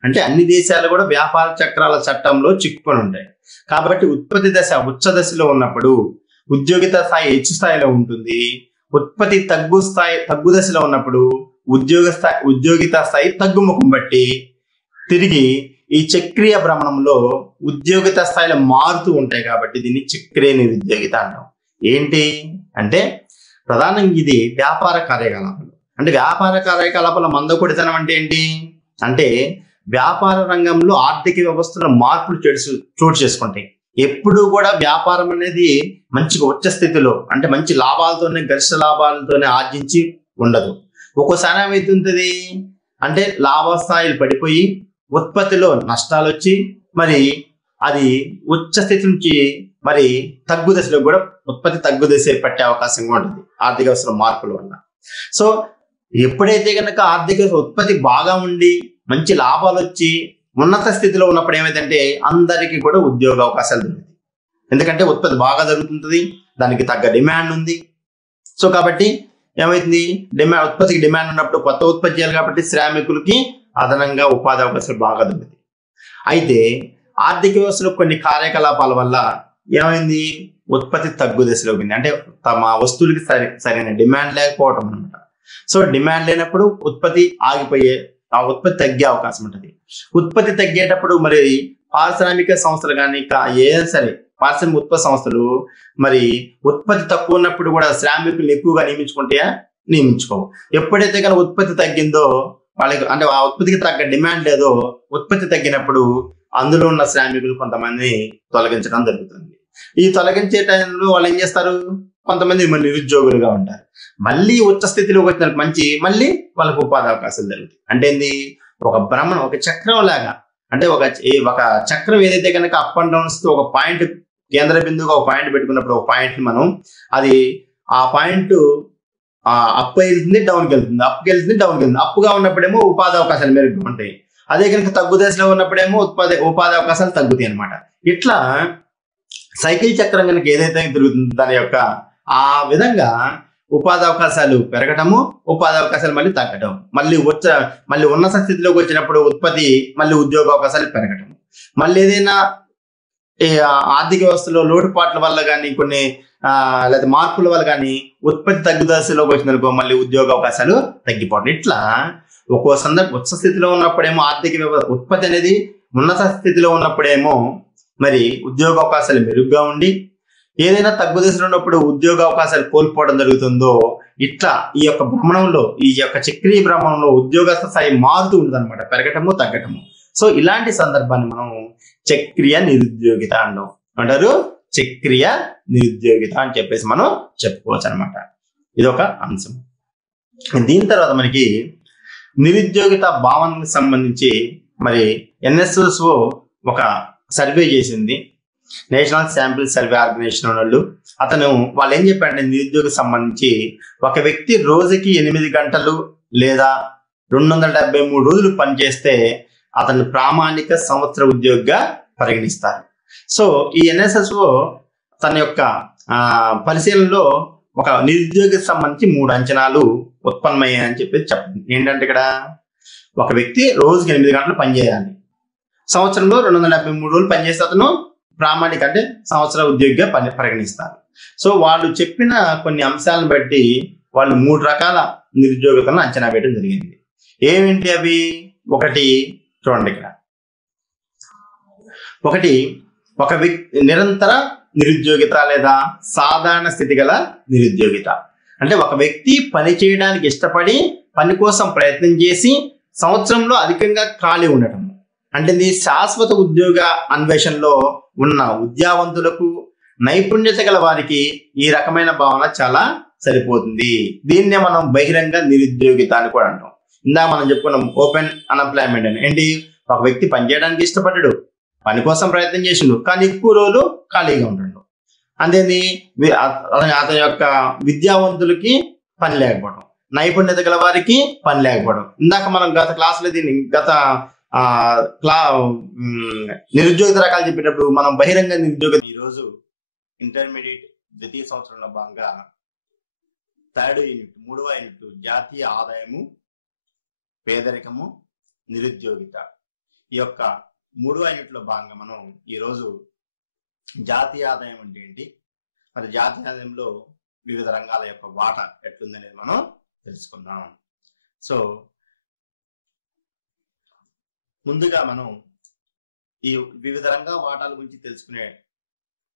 అంటే అన్ని దేశాలు కూడా వ్యాపార చక్రాల చట్టంలో చిక్కుకొని ఉంటాయి కాబట్టి ఉత్పత్తి దశ ఉచ్చ దశలో ఉన్నప్పుడు ఉద్యోగిత స్థాయి హెచ్చు స్థాయిలో ఉంటుంది. ఉత్పత్తి తగ్గు దశలో ఉన్నప్పుడు ఉద్యోగిత స్థాయి తగ్గుముఖం బట్టి తిరిగి ఈ చక్రీయ భ్రమణంలో ఉద్యోగిత స్థాయిలో మారుతూ ఉంటాయి కాబట్టి దీన్ని చక్రీయ నిరుద్యోగిత అంటాం. ఏంటి అంటే ప్రధానంగా ఇది వ్యాపార కార్యకలాపాలు. అంటే వ్యాపార కార్యకలాపాల మందకొడితనం అంటే ఏంటి అంటే వ్యాపార రంగంలో ఆర్థిక వ్యవస్థలో మార్పులు చోటు చేసుకుంటాయి. ఎప్పుడు కూడా వ్యాపారం అనేది మంచిగా ఉచ్చ స్థితిలో అంటే మంచి లాభాలతోనే గరిష్ట లాభాలతోనే ఆర్జించి ఉండదు. ఒక్కోసారి ఏమవుతుంటది అంటే లాభస్థాయిలు పడిపోయి ఉత్పత్తిలో నష్టాలు వచ్చి మరి అది ఉచ్చ స్థితి నుంచి మరి తగ్గు దశలో కూడా ఉత్పత్తి తగ్గు దశ పట్టే అవకాశం కూడా ఉంటుంది ఆర్థిక వ్యవస్థలో మార్పుల వల్ల. సో ఎప్పుడైతే కనుక ఆర్థిక ఉత్పత్తి బాగా ఉండి మంచి లాభాలు వచ్చి ఉన్నత స్థితిలో ఉన్నప్పుడు ఏమైందంటే అందరికీ కూడా ఉద్యోగ అవకాశాలు దొరుకుతాయి. ఎందుకంటే ఉత్పత్తి బాగా జరుగుతుంటుంది, దానికి తగ్గ డిమాండ్ ఉంది. సో కాబట్టి ఏమైతుంది ఉత్పత్తికి డిమాండ్ ఉన్నప్పుడు కొత్త ఉత్పత్తి చేయాలి కాబట్టి శ్రామికులకి అదనంగా ఉపాధి అవకాశాలు బాగా దొరుకుతాయి. అయితే ఆర్థిక వ్యవస్థలో కొన్ని కార్యకలాపాల వల్ల ఏమైంది ఉత్పత్తి తగ్గు దశలో పోయింది. అంటే తమ వస్తువులకి సరైన డిమాండ్ లేకపోవటం అనమాట. సో డిమాండ్ లేనప్పుడు ఉత్పత్తి ఆగిపోయే ఆ ఉత్పత్తి తగ్గే అవకాశం ఉంటుంది. ఉత్పత్తి తగ్గేటప్పుడు మరి పారిశ్రామిక సంస్థలు కానీ ఏదైనా సరే పారిశ్రామిక ఉత్పత్తి సంస్థలు మరి ఉత్పత్తి తక్కువ ఉన్నప్పుడు కూడా శ్రామికులు ఎక్కువగా నియమించుకుంటాయా? నియమించుకోవు. ఎప్పుడైతే కనుక ఉత్పత్తి తగ్గిందో వాళ్ళకి అంటే ఆ ఉత్పత్తికి తగ్గ డిమాండ్ లేదో ఉత్పత్తి తగ్గినప్పుడు అందులో ఉన్న శ్రామికులు కొంతమంది తొలగించడం జరుగుతుంది. ఈ తొలగించే టైంలో వాళ్ళు ఏం చేస్తారు? కొంతమంది నిరుద్యోగులుగా ఉంటారు. మళ్ళీ ఉచ్చ స్థితిలోకి వచ్చిన మళ్ళీ వాళ్ళకు ఉపాధి అవకాశాలు జరుగుతాయి. అంటే ఏంది? ఒక భ్రమణం, ఒక చక్రం లాగా. అంటే ఒక చక్రం ఏదైతే కనుక అప్ అండ్ డౌన్స్ తో ఒక పాయింట్ కేంద్ర బిందువుగా ఒక పాయింట్ పెట్టుకున్నప్పుడు ఒక పాయింట్ మనం అది ఆ పాయింట్ అప్ వెళ్తుంది, డౌన్కి వెళ్తుంది, అప్కి వెళ్తుంది, డౌన్కి వెళ్తుంది. అప్పుగా ఉన్నప్పుడేమో ఉపాధి అవకాశాలు మెరుగ్గా ఉంటాయి. అదే కనుక తగ్గు దశలో ఉన్నప్పుడేమో ఉపాధి అవకాశాలు తగ్గుతాయి అనమాట. ఇట్లా సైకిల్ చక్రం కనుక ఏదైతే తిరుగుతుందో దాని యొక్క ఆ విధంగా ఉపాధి అవకాశాలు పెరగటము, ఉపాధి అవకాశాలు మళ్ళీ తగ్గటం, మళ్ళీ ఉన్నత స్థితిలోకి వచ్చినప్పుడు ఉత్పత్తి మళ్ళీ ఉద్యోగ అవకాశాలు పెరగటం, మళ్ళీ ఏదైనా ఆర్థిక వ్యవస్థలో లోటుపాట్ల వల్ల కానీ కొన్ని లేదా మార్పుల వల్ల కానీ ఉత్పత్తి తగ్గుదశలోకి వచ్చిందనుకో మళ్ళీ ఉద్యోగ అవకాశాలు తగ్గిపోవడం. ఇట్లా ఒక్కో ఉచ్చ స్థితిలో ఉన్నప్పుడేమో ఉత్పత్తి అనేది ఉన్నత స్థితిలో ఉన్నప్పుడేమో మరి ఉద్యోగ అవకాశాలు మెరుగ్గా ఉండి ఏదైనా తగ్గు దశలో ఉన్నప్పుడు ఉద్యోగ అవకాశాలు కోల్పోవడం జరుగుతుందో ఇట్లా ఈ యొక్క భ్రమణంలో ఈ యొక్క చక్రీయ భ్రమణంలో ఉద్యోగస్థ స్థాయి మారుతూ ఉంటుంది అనమాట, పెరగటము తగ్గటము. సో ఇలాంటి సందర్భాన్ని మనం చక్రీయ నిరుద్యోగిత అంటారు. చక్రీయ నిరుద్యోగిత అని చెప్పేసి మనం చెప్పుకోవచ్చు అనమాట. ఇది ఒక అంశం. దీని తర్వాత మనకి నిరుద్యోగిత భావనకు సంబంధించి మరి NSSO ఒక సర్వే చేసింది, నేషనల్ శాంపిల్ సర్వే ఆర్గనైజేషన్ వాళ్ళు. వాళ్ళు ఏం చెప్పారంటే నిరుద్యోగం సంబంధించి ఒక వ్యక్తి రోజుకి 8 గంటలు లేదా 273 రోజులు పనిచేస్తే అతను ప్రామాణిక సంవత్సర ఉద్యోగిగా పరిగణిస్తారు. సో ఈ NSSO తన యొక్క పరిశీలనలో ఒక నిరుద్యోగికి సంబంధించి 3 అంచనాలు ఉత్పన్నమయ్యాయని చెప్పేసి చెప్తుంది. ఏంటంటే ఇక్కడ ఒక వ్యక్తి రోజుకి 8 గంటలు పనిచేయాలి, సంవత్సరంలో 273 రోజులు పనిచేస్తే అతను ప్రామాణిక అంటే సంవత్సర ఉద్యోగిగా పరిగణిస్తారు. సో వాళ్ళు చెప్పిన కొన్ని అంశాలను బట్టి వాళ్ళు 3 రకాల నిరుద్యోగితలను అంచనా వేయడం జరిగింది. ఏమిటి అవి? ఒకటి చూడండి ఇక్కడ, ఒక వ్యక్తి నిరంతర నిరుద్యోగిత లేదా సాధారణ స్థితి గల నిరుద్యోగిత. అంటే ఒక వ్యక్తి పని చేయడానికి ఇష్టపడి పని కోసం ప్రయత్నం చేసి సంవత్సరంలో అధికంగా ఖాళీ ఉండటం. అంటే ఇది శాశ్వత ఉద్యోగ అన్వేషణలో ఉన్న విద్యావంతులకు నైపుణ్యత గల వారికి ఈ రకమైన భావన చాలా సరిపోతుంది. దీన్నే మనం బహిరంగ నిరుద్యోగిత అని కూడా అంటాం. ఇందాక మనం చెప్పుకున్నాం ఓపెన్ అన్ఎంప్లాయ్మెంట్ అని. ఏంటి? ఒక వ్యక్తి పని చేయడానికి ఇష్టపడ్డాడు, పని కోసం ప్రయత్నం చేసిండు, కానీ ఎక్కువ రోజులు ఖాళీగా ఉంటాడు. అంతేంది? అతని యొక్క విద్యావంతులకి పని లేకపోవడం, నైపుణ్యత గల వారికి పని లేకపోవడం. ఇందాక మనం గత క్లాసులో నిరుద్యోగిత రకాలు చెప్పేటప్పుడు మనం బహిరంగ నిరుద్యోగ ఈరోజు ఇంటర్మీడియట్ ద్వితీయ సంవత్సరంలో భాగంగా 3వ యూనిట్ జాతీయ ఆదాయము, పేదరికము, నిరుద్యోగిత. ఈ యొక్క 3వ యూనిట్లో భాగంగా మనం ఈరోజు జాతీయ ఆదాయం అంటే ఏంటి, మరి జాతీయ ఆదాయంలో వివిధ రంగాల యొక్క వాటా ఎట్లుందనేది మనం తెలుసుకుందాం. సో ముందుగా మనం ఈ వివిధ రంగాల వాటాల గురించి తెలుసుకునే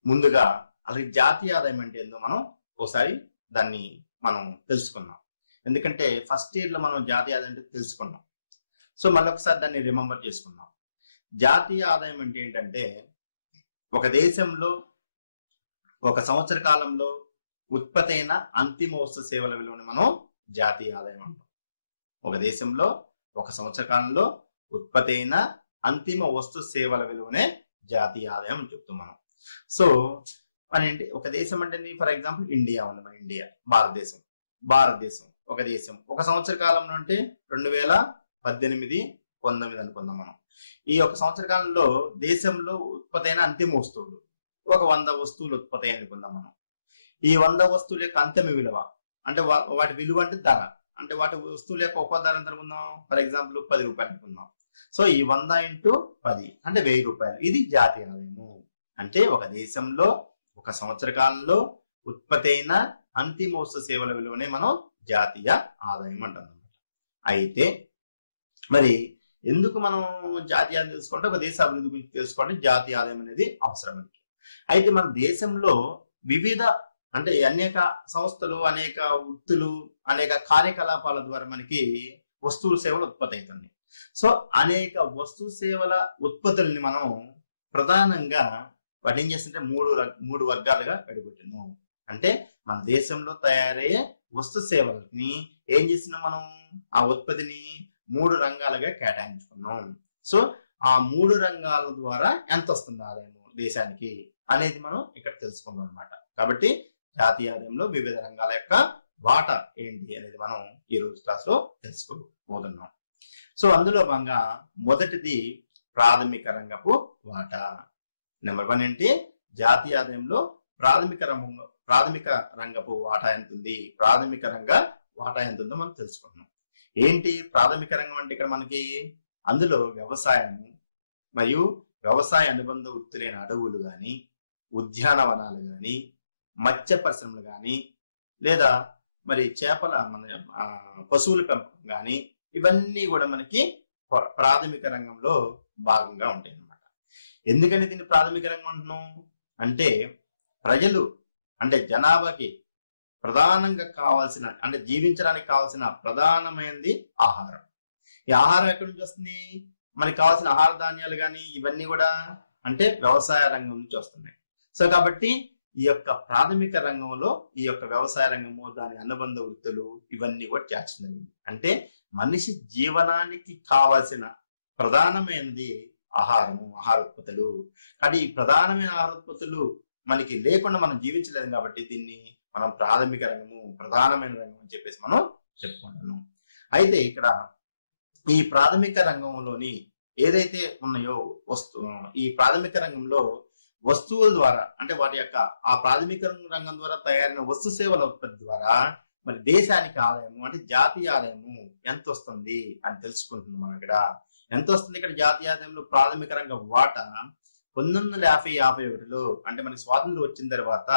ముందుగా అసలు జాతీయ ఆదాయం అంటే ఏందో మనం ఒకసారి దాన్ని మనం తెలుసుకున్నాం. ఎందుకంటే ఫస్ట్ ఇయర్ లో మనం జాతీయ ఆదాయం అంటే తెలుసుకున్నాం. సో మళ్ళీ ఒకసారి దాన్ని రిమెంబర్ చేసుకున్నాం. జాతీయ ఆదాయం అంటే ఏంటంటే ఒక దేశంలో ఒక సంవత్సర కాలంలో ఉత్పత్తి అయిన అంతిమ వస్తు సేవల విలువని మనం జాతీయ ఆదాయం అంటాం. ఒక దేశంలో ఒక సంవత్సర కాలంలో ఉత్పత్తి అయిన అంతిమ వస్తు సేవల విలువనే జాతీయ ఆదాయం అని చెప్తాం మనం. సో ఏంటి? ఒక దేశం అంటే ఫర్ ఎగ్జాంపుల్ ఇండియా ఉంది, మన ఇండియా భారతదేశం ఒక దేశం. ఒక సంవత్సర కాలంలో అంటే 2018-19 అనుకుందాం మనం. ఈ ఒక సంవత్సర కాలంలో దేశంలో ఉత్పత్తి అయిన అంతిమ వస్తువులు ఒక 100 వస్తువులు ఉత్పత్తి అయిన అనుకుందాం మనం. ఈ 100 వస్తువుల యొక్క అంతిమ విలువ అంటే వాటి విలువ అంటే ధర, అంటే వాటి వస్తువుల యొక్క ఒక్కో ధర ఎంత అనుకుందాం? ఫర్ ఎగ్జాంపుల్ 10 రూపాయలు అనుకుందాం. సో ఈ 100 × 10 అంటే 1000 రూపాయలు. ఇది జాతీయ ఆదాయము. అంటే ఒక దేశంలో ఒక సంవత్సర కాలంలో ఉత్పత్తి అయిన అంతిమ వస్తు సేవల విలువనే మనం జాతీయ ఆదాయం అంటాం. అయితే మరి ఎందుకు మనం జాతీయ ఆదాయం తెలుసుకుంటే ఒక దేశ అభివృద్ధి గురించి తెలుసుకోవడం జాతీయ ఆదాయం అనేది అవసరం. అయితే మన దేశంలో వివిధ అంటే అనేక సంస్థలు, అనేక వృత్తులు, అనేక కార్యకలాపాల ద్వారా మనకి వస్తువులు సేవలు ఉత్పత్తి అవుతుంది. సో అనేక వస్తు సేవల ఉత్పత్తుల్ని మనం ప్రధానంగా వాటి ఏం చేస్తుంటే మూడు వర్గాలుగా విడగొట్టాము. అంటే మన దేశంలో తయారయ్యే వస్తు సేవలని ఏం చేస్తున్నాం, మనం ఆ ఉత్పత్తిని 3 రంగాలుగా కేటాయించుకున్నాం. సో ఆ 3 రంగాల ద్వారా ఎంత వస్తుంది ఆదాయం దేశానికి అనేది మనం ఇక్కడ తెలుసుకున్నాం అనమాట. కాబట్టి జాతీయ ఆదాయంలో వివిధ రంగాల యొక్క వాటా ఏంటి అనేది మనం ఈ రోజు క్లాస్ లో తెలుసుకోబోతున్నాం. సో అందులో భాగంగా మొదటిది ప్రాథమిక రంగపు వాటా. నెంబర్ 1 ఏంటి, జాతీయ ఆదాయంలో ప్రాథమిక రంగపు వాటా ఎంత ఉంది, ప్రాథమిక రంగ వాటా ఎంత ఉందో మనం తెలుసుకుంటున్నాం. ఏంటి ప్రాథమిక రంగం అంటే ఇక్కడ మనకి అందులో వ్యవసాయము మరియు వ్యవసాయ అనుబంధ వృత్తులైన అడవులు గాని, ఉద్యానవనాలు గాని, మత్స్య పరిశ్రమలు గాని, లేదా మరి చేపల పశువుల పెంపకం గాని, ఇవన్నీ కూడా మనకి ప్రాథమిక రంగంలో భాగంగా ఉంటాయి అన్నమాట. ఎందుకని దీన్ని ప్రాథమిక రంగం అంటున్నాం అంటే ప్రజలు అంటే జనాభాకి ప్రధానంగా కావాల్సిన అంటే జీవించడానికి కావాల్సిన ప్రధానమైనది ఆహారం. ఈ ఆహారం ఎక్కడి నుంచి వస్తుంది, మనకి కావాల్సిన ఆహార ధాన్యాలు కానీ ఇవన్నీ కూడా అంటే వ్యవసాయ రంగం నుంచి వస్తున్నాయి. సో కాబట్టి ఈ యొక్క ప్రాథమిక రంగంలో ఈ యొక్క వ్యవసాయ రంగము, దాని అనుబంధ వృత్తులు ఇవన్నీ కూడా చేర్చడం. అంటే మనిషి జీవనానికి కావాల్సిన ప్రధానమైనది ఆహారము, ఆహార ఉత్పత్తులు. కానీ ఈ ప్రధానమైన ఆహార ఉత్పత్తులు మనకి లేకుండా మనం జీవించలేదు కాబట్టి దీన్ని మనం ప్రాథమిక రంగము, ప్రధానమైన రంగం అని చెప్పేసి మనం చెప్పుకుంటున్నాం. అయితే ఇక్కడ ఈ ప్రాథమిక రంగంలోని ఏదైతే ఉన్నాయో ఈ ప్రాథమిక రంగంలో వస్తువుల ద్వారా అంటే వాటి యొక్క ఆ ప్రాథమిక రంగం ద్వారా తయారైన వస్తు సేవల ఉత్పత్తి ద్వారా మరి దేశానికి ఆదాయము అంటే జాతీయ ఆదాయము ఎంత వస్తుంది అని తెలుసుకుంటున్నాం. మనం ఇక్కడ ఎంత వస్తుంది, ఇక్కడ జాతీయ ఆదాయంలో ప్రాథమిక రంగ వాటా 1951లో అంటే మనకి స్వాతంత్రం వచ్చిన తర్వాత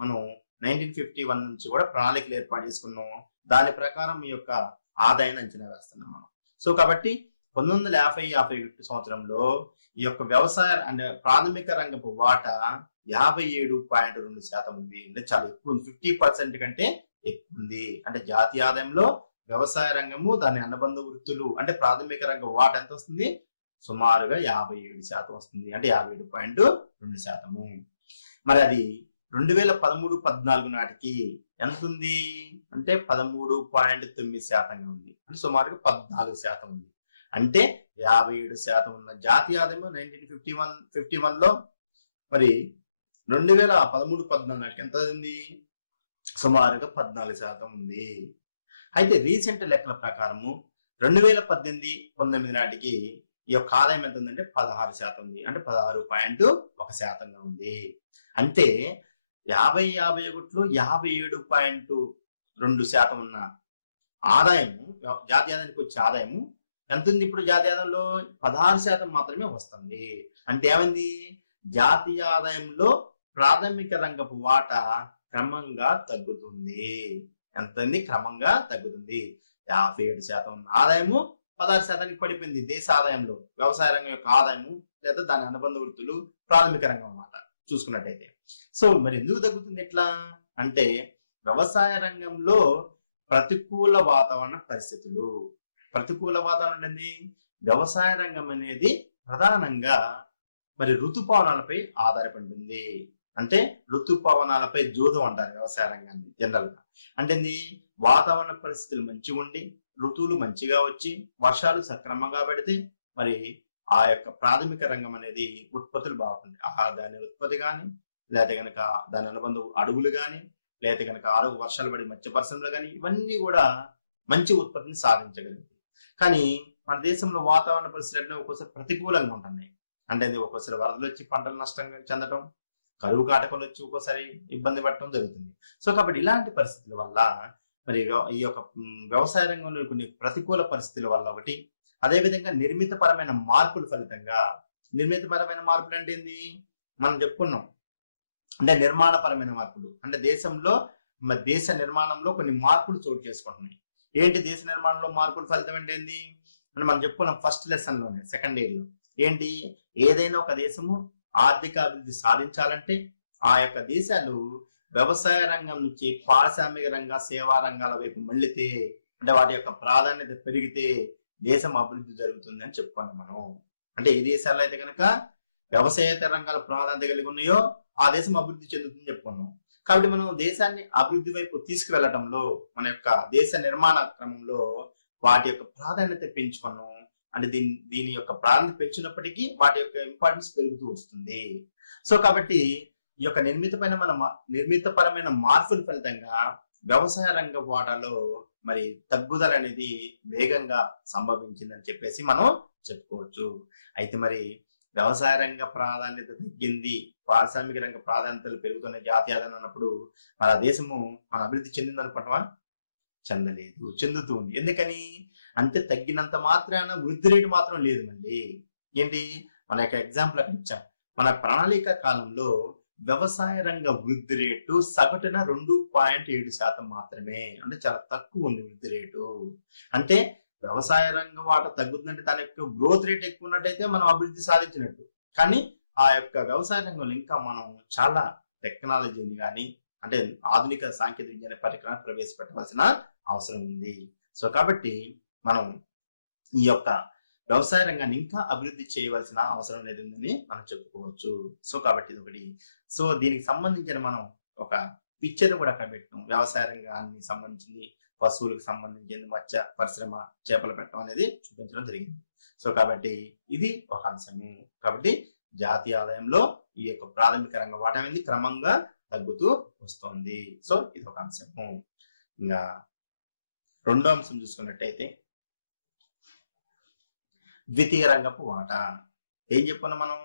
మనం 1951 నుంచి కూడా ప్రణాళికలు ఏర్పాటు చేసుకున్నాం. దాని ప్రకారం ఈ యొక్క ఆదాయాన్ని అంచనా వేస్తున్నాం మనం. సో కాబట్టి 1950-51 సంవత్సరంలో ఈ యొక్క వ్యవసాయ అంటే ప్రాథమిక రంగపు వాటా 57.2% ఉంది. అంటే చాలా ఎక్కువ ఉంది, 50% కంటే ఎక్కువ ఉంది. అంటే జాతీయ ఆదాయంలో వ్యవసాయ రంగము, దాని అనుబంధ వృత్తులు అంటే ప్రాథమిక రంగ వాటా ఎంత వస్తుంది, సుమారుగా 57% వస్తుంది. అంటే 57.2%. మరి అది 2013-14 నాటికి ఎంత ఉంది అంటే 13.9% ఉంది. అంటే సుమారుగా 14% ఉంది. అంటే 57% ఉన్న జాతీయ ఆదాయం 1951లో మరి 2013-14 నాటికి ఎంత ఉంది, సుమారుగా 14% ఉంది. అయితే రీసెంట్ లెక్కల ప్రకారము 2018-19 నాటికి ఈ యొక్క ఆదాయం ఎంత ఉందంటే 16% ఉంది. అంటే 16.1% ఉంది. అంటే 50-51లో 57.2% ఉన్న ఆదాయము, జాతీయ ఆదాయానికి వచ్చే ఆదాయము ఎంత ఉంది, ఇప్పుడు జాతీయ ఆదాయంలో 16% మాత్రమే వస్తుంది. అంటే ఏమైంది, జాతీయ ఆదాయంలో ప్రాథమిక రంగపు వాటా క్రమంగా తగ్గుతుంది. ఎంత క్రమంగా తగ్గుతుంది. 57% ఉన్న ఆదాయము 16%కి పడిపోయింది దేశ ఆదాయంలో. వ్యవసాయ రంగం యొక్క ఆదాయము లేదా దాని అనుబంధ వృత్తులు ప్రాథమిక రంగం అన్నమాట చూసుకున్నట్టయితే. సో మరి ఎందుకు తగ్గుతుంది ఎట్లా అంటే వ్యవసాయ రంగంలో ప్రతికూల వాతావరణ పరిస్థితులు. ప్రతికూల వాతావరణం అనేది వ్యవసాయ రంగం అనేది ప్రధానంగా మరి ఋతుపవనాలపై ఆధారపడింది. అంటే ఋతుపవనాలపై జూదం అంటారు వ్యవసాయ రంగాన్ని జనరల్ గా. అంటే వాతావరణ పరిస్థితులు మంచిగా ఉండి ఋతువులు మంచిగా వచ్చి వర్షాలు సక్రమంగా పెడితే మరి ఆ యొక్క ప్రాథమిక రంగం అనేది ఉత్పత్తులు బాగుంటాయి. ఆహార ధాన్యాల ఉత్పత్తి కానీ, లేకపోతే కనుక దాని అనుబంధ అడవులు కానీ, లేకపోతే కనుక వర్షాలు పడి మత్స్య పరిశ్రమలు కానీ ఇవన్నీ కూడా మంచి ఉత్పత్తిని సాధించగలిగింది. కానీ మన దేశంలో వాతావరణ పరిస్థితులు ఒక్కోసారి ప్రతికూలంగా ఉంటున్నాయి. అంటే ఒక్కోసారి వరదలు వచ్చి పంటలు నష్టం చెందడం, కరువు కాటకాలు వచ్చి ఒక్కోసారి ఇబ్బంది పడటం జరుగుతుంది. సో కాబట్టి ఇలాంటి పరిస్థితుల వల్ల మరి ఈ యొక్క వ్యవసాయ రంగంలో కొన్ని ప్రతికూల పరిస్థితుల వల్ల ఒకటి, అదేవిధంగా నిర్మితపరమైన మార్పుల ఫలితంగా. నిర్మితపరమైన మార్పులు అంటే ఏంది మనం చెప్పుకున్నాం, అంటే నిర్మాణపరమైన మార్పులు. అంటే దేశంలో మరి దేశ నిర్మాణంలో కొన్ని మార్పులు చోటు చేసుకుంటున్నాయి. ఏంటి దేశ నిర్మాణంలో మార్పుల ఫలితం అంటే ఏంది అంటే మనం చెప్పుకున్నాం ఫస్ట్ లెసన్ లోనే, సెకండ్ ఇయర్ లో. ఏంటి, ఏదైనా ఒక దేశము ఆర్థిక అభివృద్ధి సాధించాలంటే ఆ యొక్క దేశాలు వ్యవసాయ రంగం నుంచి పారిశ్రామిక రంగ సేవా రంగాల వైపు మళ్ళితే, అంటే వాటి యొక్క ప్రాధాన్యత పెరిగితే దేశం అభివృద్ధి జరుగుతుంది అని చెప్పుకున్నాం మనం. అంటే ఏ దేశాల్లో అయితే కనుక వ్యవసాయేతర రంగాల ప్రాధాన్యత కలిగి ఉన్నాయో ఆ దేశం అభివృద్ధి చెందుతుందని చెప్పుకున్నాం. కాబట్టి మనం దేశాన్ని అభివృద్ధి వైపు తీసుకువెళ్లడంలో మన యొక్క దేశ నిర్మాణ క్రమంలో వాటి యొక్క ప్రాధాన్యత పెంచుకున్నాం. అంటే దీని యొక్క ప్రాధాన్యత పెంచినప్పటికీ వాటి యొక్క ఇంపార్టెన్స్ పెరుగుతూ వస్తుంది. సో కాబట్టి ఈ యొక్క నిర్మితపరమైన మార్పుల ఫలితంగా వ్యవసాయ రంగ వాటాలో మరి తగ్గుదల అనేది వేగంగా సంభవించిందని చెప్పేసి మనం చెప్పుకోవచ్చు. అయితే మరి వ్యవసాయ రంగ ప్రాధాన్యత తగ్గింది, పారిశ్రామిక రంగ ప్రాధాన్యతలు పెరుగుతున్న జాతీయ ఆదాయం అన్నప్పుడు మన దేశము మన అభివృద్ధి చెందింది అనుకుంటామా? చెందలేదు, చెందుతుంది. ఎందుకని అంటే తగ్గినంత మాత్రాన వృద్ధి రేటు మాత్రం లేదు. మళ్ళీ ఏంటి మన యొక్క ఎగ్జాంపుల్ అక్కడ ఇచ్చాం. మన ప్రణాళిక కాలంలో వ్యవసాయ రంగ వృద్ధి రేటు సగటున 2.7% మాత్రమే, అంటే చాలా తక్కువ ఉంది వృద్ధి రేటు. అంటే వ్యవసాయ రంగ వాటా తగ్గుతుందంటే దాని యొక్క గ్రోత్ రేట్ ఎక్కువ ఉన్నట్టయితే మనం అభివృద్ధి సాధించినట్టు. కానీ ఆ యొక్క వ్యవసాయ రంగంలో ఇంకా మనం చాలా టెక్నాలజీని కానీ అంటే ఆధునిక సాంకేతిక విజ్ఞాన పరికరాన్ని ప్రవేశపెట్టవలసిన అవసరం ఉంది. సో కాబట్టి మనం ఈ యొక్క వ్యవసాయ రంగాన్ని ఇంకా అభివృద్ధి చేయవలసిన అవసరం అనేది ఉందని మనం చెప్పుకోవచ్చు. సో కాబట్టి ఇది ఒకటి. సో దీనికి సంబంధించిన మనం ఒక పిక్చర్ కూడా అక్కడ పెట్టాం. వ్యవసాయ రంగానికి సంబంధించింది, పశువులకు సంబంధించింది, మత్స్య పరిశ్రమ, చేపలు పెట్టడం అనేది చూపించడం జరిగింది. సో కాబట్టి ఇది ఒక అంశము. కాబట్టి జాతీయ ఆదాయంలో ఈ యొక్క ప్రాథమిక రంగ వాటా అనేది క్రమంగా తగ్గుతూ వస్తుంది. సో ఇది ఒక అంశము. ఇంకా రెండో అంశం చూసుకున్నట్టయితే ద్వితీయ రంగపు వాటా. ఏం చెప్పుకున్నాం మనం?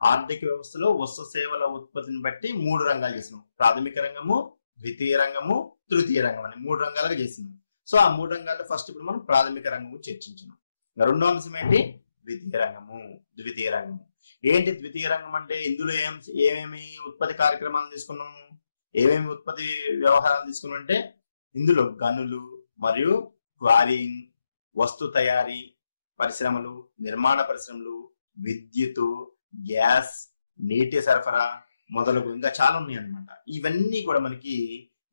ఆర్థిక వ్యవస్థలో వస్తు సేవల ఉత్పత్తిని బట్టి 3 రంగాలు చేసినాం. ప్రాథమిక రంగము, ద్వితీయ రంగము, తృతీయ రంగం అని 3 రంగాలుగా చేసినాం. సో ఆ 3 రంగాల్లో ఫస్ట్ ఇప్పుడు మనం ప్రాథమిక రంగము చర్చించినాం. రెండో అంశం ఏంటి? ద్వితీయ రంగము. ద్వితీయ రంగము ఏంటి? ద్వితీయ రంగం అంటే ఇందులో ఏమేమి ఉత్పత్తి కార్యక్రమాలు తీసుకున్నాం, ఏమేమి ఉత్పత్తి వ్యవహారాలు తీసుకున్నాం అంటే ఇందులో గనులు మరియు క్వారీయింగ్, వస్తు తయారీ పరిశ్రమలు, నిర్మాణ పరిశ్రమలు, విద్యుత్, గ్యాస్, నీటి సరఫరా మొదలగు ఇంకా చాలా ఉన్నాయి అన్నమాట. ఇవన్నీ కూడా మనకి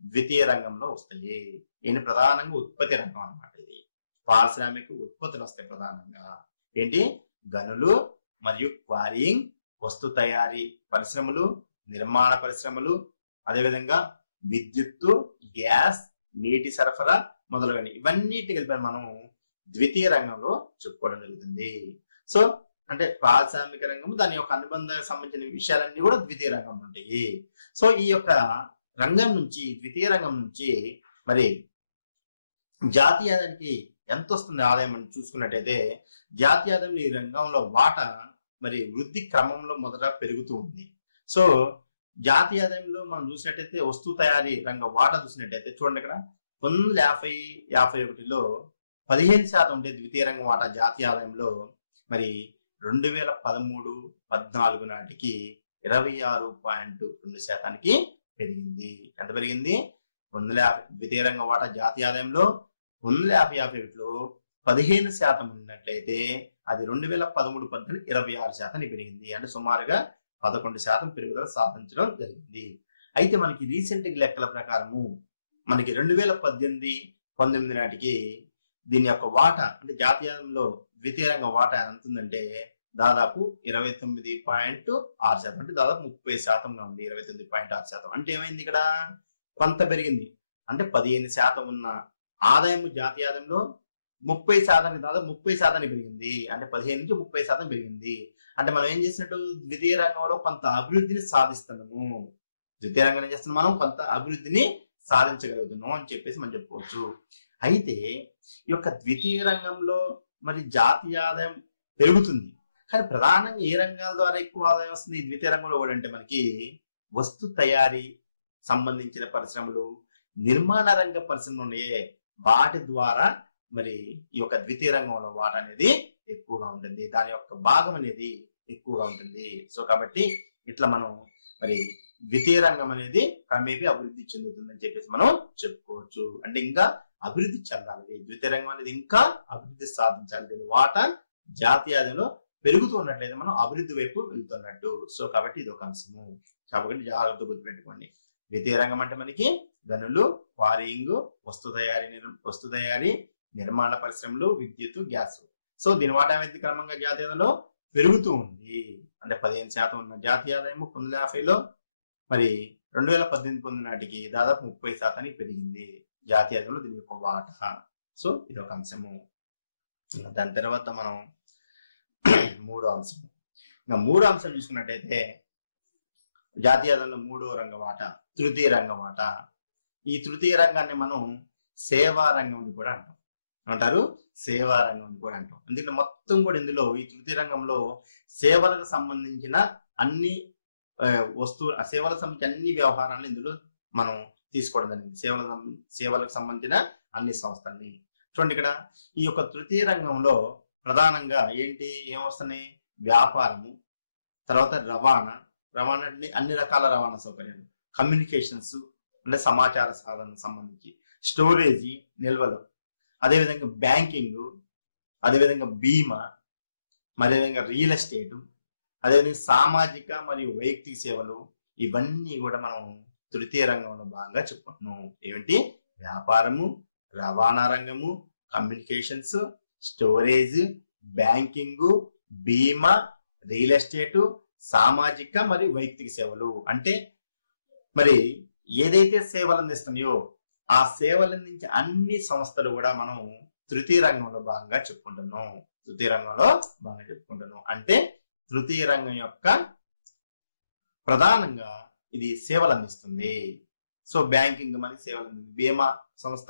ద్వితీయ రంగంలో వస్తాయి. ఏంటి? ప్రధానంగా ఉత్పత్తి రంగం అన్నమాట. ఇది పారిశ్రామిక ఉత్పత్తులు వస్తాయి ప్రధానంగా. ఏంటి? గనులు మరియు క్వారీయింగ్, వస్తు తయారీ పరిశ్రమలు, నిర్మాణ పరిశ్రమలు, అదేవిధంగా విద్యుత్తు, గ్యాస్, నీటి సరఫరా మొదలగునవి ఇవన్నిటి కలిపి మనం ద్వితీయ రంగంలో చెప్పుకోవడం జరుగుతుంది. సో అంటే పారిశ్రామిక రంగము దాని యొక్క అనుబంధ సంబంధించిన విషయాలన్నీ కూడా ద్వితీయ రంగంలో ఉంటాయి. సో ఈ యొక్క రంగం నుంచి, ద్వితీయ రంగం నుంచి మరి జాతీయ ఆదాయానికి ఎంత వస్తుంది ఆదాయం అని చూసుకున్నట్టయితే జాతీయ ఆదాయం ఈ రంగంలో వాటా మరి వృద్ధి క్రమంలో మొదట పెరుగుతూ ఉంది. సో జాతీయ ఆదాయంలో మనం చూసినట్టయితే వస్తువు తయారీ రంగ వాటా చూసినట్టయితే చూడండి, ఇక్కడ 1950-51లో 15% ఉండే ద్వితీయ రంగ వాటా జాతీయ ఆదాయంలో మరి 2013-14 నాటికి 26.2% పెరిగింది. ఎంత పెరిగింది? ద్వితీయ రంగ వాటా జాతీయ ఆదాయంలో 1950-51లో 15% ఉన్నట్లయితే అది 2013-14 26% పెరిగింది. అంటే సుమారుగా 11% పెరుగుదల సాధించడం జరిగింది. అయితే మనకి రీసెంట్ లెక్కల ప్రకారము మనకి 2018-19 నాటికి దీని యొక్క వాటా అంటే జాతీయంలో ద్వితీయ రంగ వాటా ఎంత ఉందంటే దాదాపు 29.6%, అంటే దాదాపు 30%గా ఉంది. 29.6% అంటే ఏమైంది? ఇక్కడ కొంత పెరిగింది. అంటే 15% ఉన్న ఆదాయం జాతీయ ఆదాయంలో 30% దాదాపు 30% పెరిగింది. అంటే 15 నుంచి 30% పెరిగింది. అంటే మనం ఏం చేసినట్టు ద్వితీయ రంగంలో కొంత అభివృద్ధిని సాధిస్తున్నాము. ద్వితీయ రంగం ఏం చేస్తున్నాం? మనం కొంత అభివృద్ధిని సాధించగలుగుతున్నాం అని చెప్పేసి మనం చెప్పుకోవచ్చు. అయితే ఈ యొక్క ద్వితీయ రంగంలో మరి జాతీయ ఆదాయం పెరుగుతుంది, కానీ ప్రధానంగా ఏ రంగాల ద్వారా ఎక్కువ ఆదాయం వస్తుంది? ద్వితీయ రంగంలో కూడా అంటే మనకి వస్తు తయారీ సంబంధించిన పరిశ్రమలు, నిర్మాణ రంగ పరిశ్రమలు ఉన్నాయే వాటి ద్వారా మరి ఈ యొక్క ద్వితీయ రంగంలో వాటా అనేది ఎక్కువగా ఉంటుంది. దాని యొక్క భాగం అనేది ఎక్కువగా ఉంటుంది. సో కాబట్టి ఇట్లా మనం మరి ద్వితీయ రంగం అనేది క్రమేపీ అభివృద్ధి చెందుతుందని చెప్పేసి మనం చెప్పుకోవచ్చు. అంటే ఇంకా అభివృద్ధి చెందాలి, ద్వితీయ రంగం అనేది ఇంకా అభివృద్ధి సాధించాలి. దీని వాటా జాతీయ ఆదాయంలో పెరుగుతూ ఉన్నట్లయితే మనం అభివృద్ధి వైపు వెళ్తున్నట్టు. సో కాబట్టి ఇది ఒక అంశము. కాబట్టి జాగ్రత్త గుర్తుపెట్టుకోండి. ద్వితీయ రంగం అంటే మనకి గనులు, క్వారీయింగ్, వస్తు తయారీ, నిర్మాణ పరిశ్రమలు, విద్యుత్, గ్యాస్. సో దీని వాటా అనేది క్రమంగా జాతీయతలో పెరుగుతూ ఉంది. అంటే 15% ఉన్న జాతీయ ఆదాయం 1950లో మరి 2018 నాటికి దాదాపు 30% పెరిగింది జాతీయ ఆదాయంలో దీని యొక్క వాటా. సో ఇది ఒక అంశము. దాని తర్వాత మనం మూడో అంశం. ఇంకా మూడో అంశం చూసుకున్నట్టయితే జాతీయ ఆదాయంలో మూడో రంగ వాటా తృతీయ రంగ వాటా. ఈ తృతీయ రంగాన్ని మనం సేవా రంగం అని కూడా అంటాం. అంటారు సేవా రంగం అని కూడా అంటాం. ఎందుకంటే మొత్తం కూడా ఇందులో ఈ తృతీయ రంగంలో సేవలకు సంబంధించిన అన్ని సేవలకు సంబంధించిన అన్ని వ్యవహారాలను ఇందులో మనం తీసుకోవడం జరిగింది. సేవలకు సంబంధించిన అన్ని సంస్థల్ని చూడండి. ఇక్కడ ఈ యొక్క తృతీయ రంగంలో ప్రధానంగా ఏమొస్తున్నాయి? వ్యాపారము, తర్వాత రవాణా అంటే అన్ని రకాల రవాణా సౌకర్యాలు, కమ్యూనికేషన్స్ అంటే సమాచార సాధనకు సంబంధించి, స్టోరేజీ నిల్వలు, అదేవిధంగా బ్యాంకింగ్, అదేవిధంగా బీమా, అదేవిధంగా రియల్ ఎస్టేట్, అదేవిధంగా సామాజిక మరియు వైయక్తిక సేవలు, ఇవన్నీ కూడా మనం తృతీయ రంగంలో భాగంగా చెప్పుకుంటున్నాం. ఏమిటి? వ్యాపారము, రవాణా రంగము, కమ్యూనికేషన్స్, స్టోరేజ్, బ్యాంకింగ్, బీమా, రియల్ ఎస్టేట్, సామాజిక మరియు వైయక్తిక సేవలు. అంటే మరి ఏదైతే సేవలు అందిస్తున్నాయో ఆ సేవలు అందించే అన్ని సంస్థలు కూడా మనం తృతీయ రంగంలో భాగంగా చెప్పుకుంటున్నాం. అంటే తృతీయ రంగం యొక్క ప్రధానంగా ఇది సేవలు అందిస్తుంది. సో బ్యాంకింగ్ మనకి సేవలు అందిస్తుంది, బీమా సంస్థ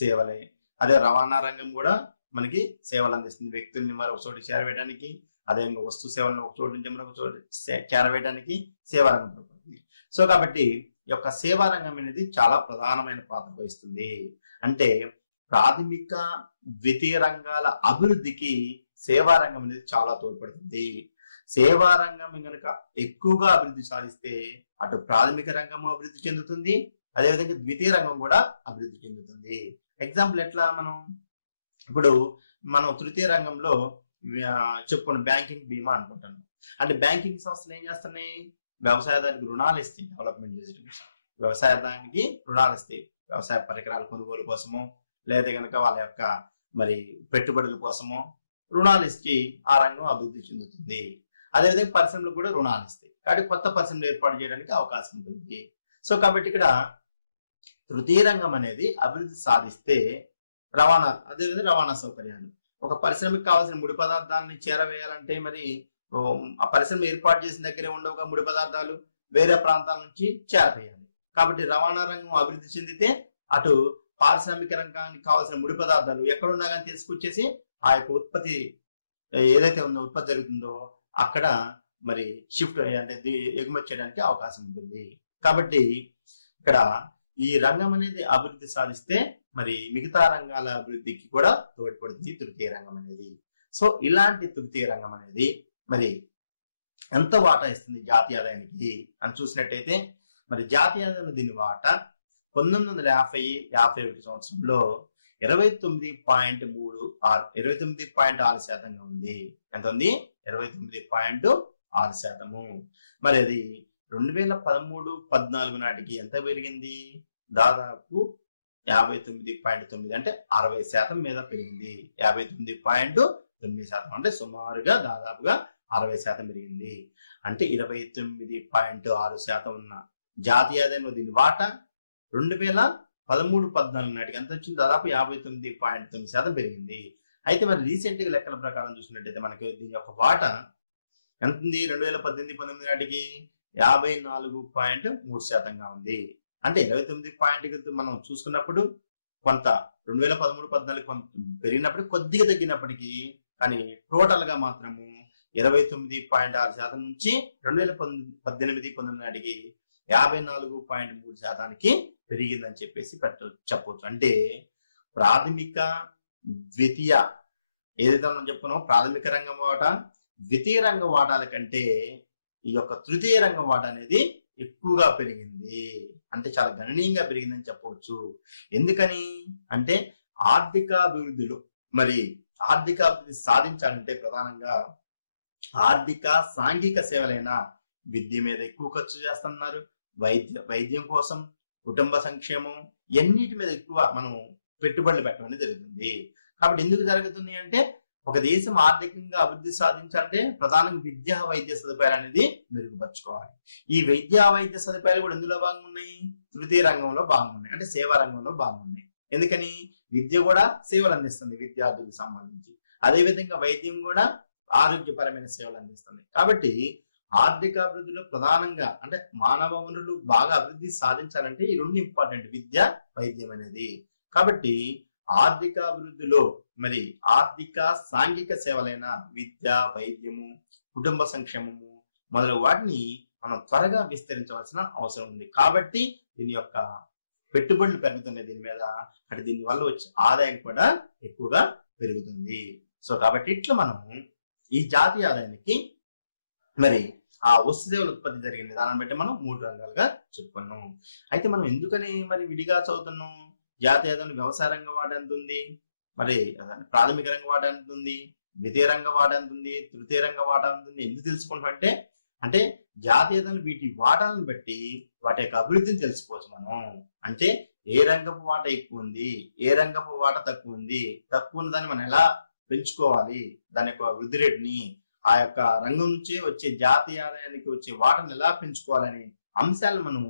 సేవలే. అదే రవాణా రంగం కూడా మనకి సేవలు అందిస్తుంది, వ్యక్తుల్ని మరొక చోటు చేరవేయడానికి, అదేవిధంగా వస్తు సేవలను ఒక చోటు నుంచి మరొక చోటు చేరవేయడానికి సేవా రంగం పడుతుంది. సో కాబట్టి ఈ యొక్క సేవా రంగం అనేది చాలా ప్రధానమైన పాత్ర వహిస్తుంది. అంటే ప్రాథమిక ద్వితీయ రంగాల అభివృద్ధికి సేవా రంగం అనేది చాలా తోడ్పడుతుంది. సేవా రంగం కనుక ఎక్కువగా అభివృద్ధి సాధిస్తే అటు ప్రాథమిక రంగము అభివృద్ధి చెందుతుంది, అదేవిధంగా ద్వితీయ రంగం కూడా అభివృద్ధి చెందుతుంది. ఎగ్జాంపుల్ ఎట్లా? ఇప్పుడు మనం తృతీయ రంగంలో చెప్పుకున్న బ్యాంకింగ్, బీమా అనుకుంటాను. అంటే బ్యాంకింగ్ సంస్థలు ఏం చేస్తున్నాయి? వ్యవసాయదానికి రుణాలు ఇస్తాయి, డెవలప్మెంట్ చేసే వ్యవసాయదానికి రుణాలు ఇస్తాయి, వ్యవసాయ పరికరాల కొనుగోలు కోసము, లేదా కనుక వాళ్ళ యొక్క మరి పెట్టుబడుల కోసము రుణాలు ఇచ్చి ఆ రంగం అభివృద్ధి చెందుతుంది. అదేవిధంగా పరిశ్రమలకు కూడా రుణాలు ఇస్తాయి, కాబట్టి కొత్త పరిశ్రమలు ఏర్పాటు చేయడానికి అవకాశం ఉంటుంది. సో కాబట్టి ఇక్కడ తృతీయ రంగం అనేది అభివృద్ధి సాధిస్తే రవాణా, అదేవిధంగా రవాణా సౌకర్యాలు, ఒక పరిశ్రమకి కావాల్సిన ముడి పదార్థాలని చేరవేయాలంటే మరి ఆ పరిశ్రమ ఏర్పాటు చేసిన దగ్గరే ఉండవుగా ముడి పదార్థాలు, వేరే ప్రాంతాల నుంచి చేరవేయాలి. కాబట్టి రవాణా రంగం అభివృద్ధి చెందితే అటు పారిశ్రామిక రంగానికి కావాల్సిన ముడి పదార్థాలు ఎక్కడున్నా కానీ తీసుకొచ్చేసి ఆ యొక్క ఉత్పత్తి ఏదైతే ఉందో ఉత్పత్తి జరుగుతుందో అక్కడ మరి షిఫ్ట్ అంటే ఎగుమతి చేయడానికి అవకాశం ఉంటుంది. కాబట్టి ఇక్కడ ఈ రంగం అనేది అభివృద్ధి సాధిస్తే మరి మిగతా రంగాల అభివృద్ధికి కూడా తోడ్పడుతుంది తృతీయ రంగం అనేది. సో ఇలాంటి తృతీయ రంగం అనేది మరి ఎంత వాటా ఇస్తుంది జాతీయ ఆదాయానికి అని చూసినట్టయితే మరి జాతీయ ఆదాయం దీని వాటా 1950-51 సంవత్సరంలో 29.6% ఉంది. ఎంత ఉంది? 29.6%. మరి అది 2013-14 నాటికి ఎంత పెరిగింది? దాదాపు 59.9, అంటే 60% మీద పెరిగింది. 59.9%, అంటే సుమారుగా దాదాపుగా 60% పెరిగింది. అంటే 29.6% ఉన్న జాతీయ ఆదాయంలో దీని వాటా 2013-14 నాటికి ఎంత వచ్చింది? దాదాపు 59.9% పెరిగింది. అయితే మరి రీసెంట్ గా లెక్కల ప్రకారం చూసినట్టయితే మనకి దీని యొక్క వాటా ఎంత ఉంది? 2018-19 నాటికి 54.3%గా ఉంది. అంటే 29 మనం చూసుకున్నప్పుడు కొంత 2013-14 కొంత పెరిగినప్పుడు కొద్దిగా తగ్గినప్పటికీ కానీ టోటల్ గా మాత్రము 29.6% నుంచి 2018-19 నాటికి 54.3%కి పెరిగిందని చెప్పేసి చెప్పవచ్చు. అంటే ప్రాథమిక ద్వితీయ ఏదైతే మనం చెప్పుకున్నామో ప్రాథమిక రంగం వాటా ద్వితీయ రంగ వాటాల కంటే ఈ యొక్క తృతీయ రంగం వాటా అనేది ఎక్కువగా పెరిగింది. అంటే చాలా గణనీయంగా పెరిగిందని చెప్పవచ్చు. ఎందుకని అంటే ఆర్థిక అభివృద్ధిలో మరి ఆర్థిక అభివృద్ధి సాధించాలంటే ప్రధానంగా ఆర్థిక సాంఘిక సేవలైన విద్య మీద ఎక్కువ ఖర్చు చేస్తున్నారు, వైద్యం కోసం, కుటుంబ సంక్షేమం, ఎన్నిటి మీద ఎక్కువ మనం పెట్టుబడులు పెట్టడం అనేది జరుగుతుంది. కాబట్టి ఎందుకు జరుగుతుంది అంటే ఒక దేశం ఆర్థికంగా అభివృద్ధి సాధించాలంటే ప్రధానంగా విద్యా వైద్య సదుపాయాలు అనేది మెరుగుపరచుకోవాలి. ఈ విద్యా వైద్య సదుపాయాలు కూడా ఎందులో బాగున్నాయి? తృతీయ రంగంలో బాగున్నాయి, అంటే సేవా రంగంలో బాగున్నాయి. ఎందుకని? విద్య కూడా సేవలు అందిస్తుంది విద్యార్థులకు సంబంధించి, అదేవిధంగా వైద్యం కూడా ఆరోగ్యపరమైన సేవలు అందిస్తుంది. కాబట్టి ఆర్థిక అభివృద్ధిలో ప్రధానంగా అంటే మానవ వనరులు బాగా అభివృద్ధి సాధించాలంటే ఈ రెండు ఇంపార్టెంట్, విద్య వైద్యం అనేది. కాబట్టి ఆర్థిక అభివృద్ధిలో మరి ఆర్థిక సాంఘిక సేవలైన విద్య, వైద్యము, కుటుంబ సంక్షేమము మొదలగు వాటిని మనం త్వరగా విస్తరించవలసిన అవసరం ఉంది. కాబట్టి దీని యొక్క పెట్టుబడులు పెరుగుతున్నాయి దీని మీద, అంటే దీని వల్ల వచ్చే ఆదాయం కూడా ఎక్కువగా పెరుగుతుంది. సో కాబట్టి ఇట్లా మనం ఈ జాతీయ ఆదాయానికి మరి ఆ వస్తుసేవల ఉత్పత్తి జరిగిన విధానం బట్టి మనం 3 రంగాలుగా చెప్పుకున్నాం. అయితే మనం ఎందుకని మరి విడిగా చదువుతున్నాం? జాతీయ ఆదాయం వ్యవసాయ రంగ వాటా ఎంత ఉంది, మరి ప్రాథమిక రంగ వాటా ఎంత ఉంది, ద్వితీయ రంగ వాటా ఎంత ఉంది, తృతీయ రంగ వాటా ఎంత ఉంది ఎందుకు తెలుసుకుంటాం అంటే జాతీయ ఆదాయం వీటి వాటాలను బట్టి వాటి యొక్క అభివృద్ధిని తెలుసుకోవచ్చు మనం. అంటే ఏ రంగపు వాటా ఎక్కువ ఉంది, ఏ రంగపు వాటా తక్కువ ఉంది, తక్కువ ఉన్న దాన్ని మనం ఎలా పెంచుకోవాలి, దాని యొక్క వృద్ధి రేటుని, ఆ యొక్క రంగం నుంచి వచ్చే జాతీయ ఆదాయానికి వచ్చే వాటాను ఎలా పెంచుకోవాలని అంశాలను మనం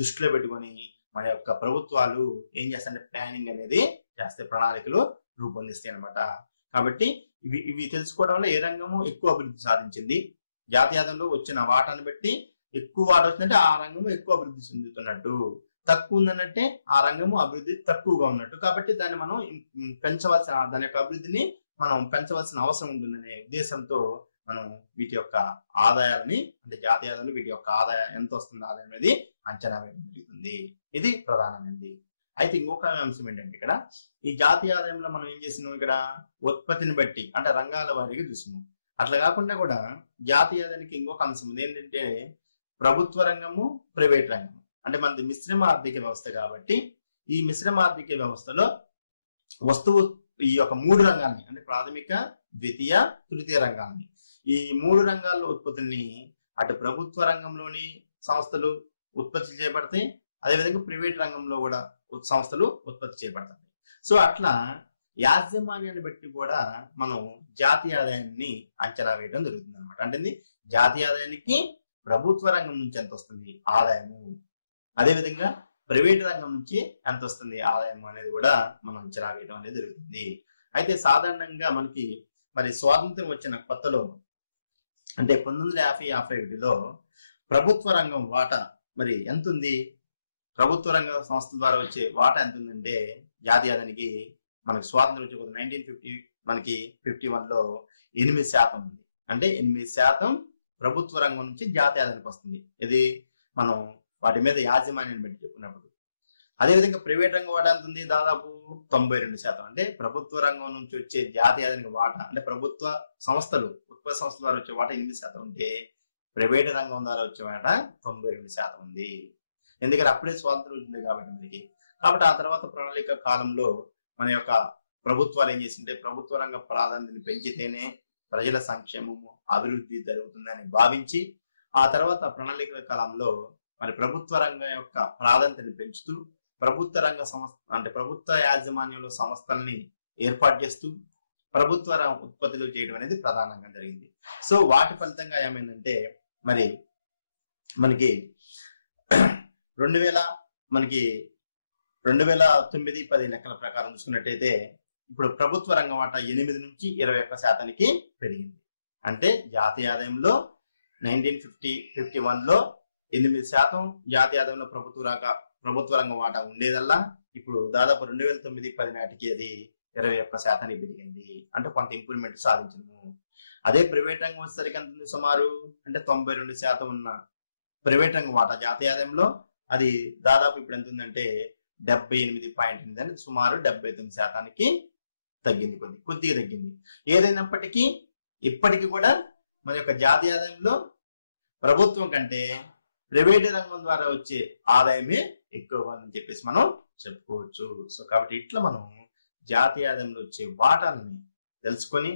దృష్టిలో పెట్టుకొని మన యొక్క ప్రభుత్వాలు ఏం చేస్తాయంటే ప్లానింగ్ అనేది చేస్తే, ప్రణాళికలు రూపొందిస్తాయి అనమాట. కాబట్టి ఇవి తెలుసుకోవడం వల్ల ఏ రంగము ఎక్కువ అభివృద్ధి సాధించింది, జాతీయ ఆదాయంలో వచ్చిన వాటాను బట్టి ఎక్కువ వాటా వచ్చిందంటే ఆ రంగము ఎక్కువ అభివృద్ధి చెందుతున్నట్టు, తక్కువ ఉందనంటే ఆ రంగము అభివృద్ధి తక్కువగా ఉన్నట్టు. కాబట్టి దాన్ని మనం పెంచవలసిన, దాని యొక్క అభివృద్ధిని మనం పెంచవలసిన అవసరం ఉంటుందనే ఉద్దేశంతో మనం వీటి యొక్క ఆదాయాలని, అంటే జాతీయ ఆదాయాలు వీటి యొక్క ఆదాయం ఎంత వస్తుంది ఆదాయం అనేది అంచనా వేయడం జరుగుతుంది. ఇది ప్రధానమైనది. అయితే ఇంకొక అంశం ఏంటంటే ఇక్కడ ఈ జాతీయ ఆదాయంలో మనం ఏం చేసినాం, ఇక్కడ ఉత్పత్తిని బట్టి అంటే రంగాల వారీగా చూసినాం. అట్లా కాకుండా కూడా జాతీయ ఆదాయానికి ఇంకొక అంశం ఉంది ఏంటంటే ప్రభుత్వ రంగము, ప్రైవేట్ రంగము. అంటే మనది మిశ్రమ ఆర్థిక వ్యవస్థ కాబట్టి ఈ మిశ్రమ ఆర్థిక వ్యవస్థలో వస్తువు ఈ యొక్క 3 రంగాల్ని అంటే ప్రాథమిక, ద్వితీయ, తృతీయ రంగాల్ని, ఈ 3 రంగాల్లో ఉత్పత్తుల్ని అటు ప్రభుత్వ రంగంలోని సంస్థలు ఉత్పత్తి చేయబడతాయి, అదేవిధంగా ప్రైవేట్ రంగంలో కూడా సంస్థలు ఉత్పత్తి చేయబడతాయి. సో అట్లా యాజమాన్యాన్ని బట్టి కూడా మనం జాతీయ ఆదాయాన్ని అంచనా వేయడం జరుగుతుంది అనమాట. అంటే జాతీయ ఆదాయానికి ప్రభుత్వ రంగం నుంచి ఎంత వస్తుంది ఆదాయము, అదేవిధంగా ప్రైవేట్ రంగం నుంచి ఎంత వస్తుంది ఆదాయం అనేది కూడా మనం అంచనా వేయడం అనేది జరుగుతుంది. అయితే సాధారణంగా మనకి మరి స్వాతంత్రం వచ్చిన కొత్తలో అంటే 1950-51లో ప్రభుత్వ రంగం వాటా మరి ఎంత ఉంది, ప్రభుత్వ రంగ సంస్థల ద్వారా వచ్చే వాటా ఎంత ఉందంటే జాతీయ ఆదాయానికి మనకి స్వాతంత్రం వచ్చే 1950 మనకి 51లో 8% ఉంది. అంటే 8% ప్రభుత్వ రంగం నుంచి జాతీయ ఆదాయానికి వస్తుంది. ఇది మనం వాటి మీద యాజమాన్యాన్ని బట్టి చెప్పుకున్నప్పుడు. అదేవిధంగా ప్రైవేట్ రంగం వాటా ఎంత ఉంది, దాదాపు 92%. అంటే ప్రభుత్వ రంగం నుంచి వచ్చే జాతీయ ఆదాయానికి వాటా అంటే ప్రభుత్వ సంస్థలు, ఉత్పత్తి సంస్థల ద్వారా వచ్చే వాటా 8% ఉంటే ప్రైవేట్ రంగం ద్వారా వచ్చే వాటా 92% ఉంది. ఎందుకంటే అప్పుడే స్వాతంత్రం వచ్చింది కాబట్టి మనకి. కాబట్టి ఆ తర్వాత ప్రణాళిక కాలంలో మన యొక్క ప్రభుత్వాలు ఏం చేసింటే ప్రభుత్వ రంగ ప్రాధాన్యతను పెంచితేనే ప్రజల సంక్షేమము అభివృద్ధి జరుగుతుందని భావించి ఆ తర్వాత ప్రణాళిక కాలంలో మరి ప్రభుత్వ రంగం యొక్క ప్రాధాన్యతను పెంచుతూ ప్రభుత్వ రంగ సంస్థ అంటే ప్రభుత్వ యాజమాన్యంలో సంస్థల్ని ఏర్పాటు చేస్తూ ప్రభుత్వ ఉత్పత్తులు చేయడం అనేది ప్రధానంగా జరిగింది. సో వాటి ఫలితంగా ఏమైందంటే మరి మనకి 2009-10 లెక్కల ప్రకారం చూసుకున్నట్టయితే ఇప్పుడు ప్రభుత్వ రంగ వాటా 8 నుంచి 21% పెరిగింది. అంటే జాతీయ ఆదాయంలో 1951లో 8% జాతీయ ఆదాయంలో ప్రభుత్వ రంగ వాటా ఉండేదల్లా ఇప్పుడు దాదాపు 2009-10 నాటికి అది 21% పెరిగింది. అంటే కొంత ఇంప్రూవ్మెంట్ సాధించము. అదే ప్రైవేట్ రంగం వచ్చేసరికి ఎంత ఉంది, సుమారు అంటే 92% ఉన్న ప్రైవేట్ రంగం వాటా జాతీయ ఆదాయంలో అది దాదాపు ఇప్పుడు ఎంత ఉందంటే 78.8 అంటే సుమారు 79%కి తగ్గింది, కొద్దిగా తగ్గింది. ఏదైనప్పటికీ ఇప్పటికీ కూడా మన యొక్క జాతీయ ఆదాయంలో ప్రభుత్వం కంటే ప్రైవేట్ రంగం ద్వారా వచ్చే ఆదాయమే ఎక్కువగా ఉందని చెప్పేసి మనం చెప్పుకోవచ్చు. సో కాబట్టి ఇట్లా మనం జాతీయ ఆదాయంలో వచ్చే వాటాలని తెలుసుకొని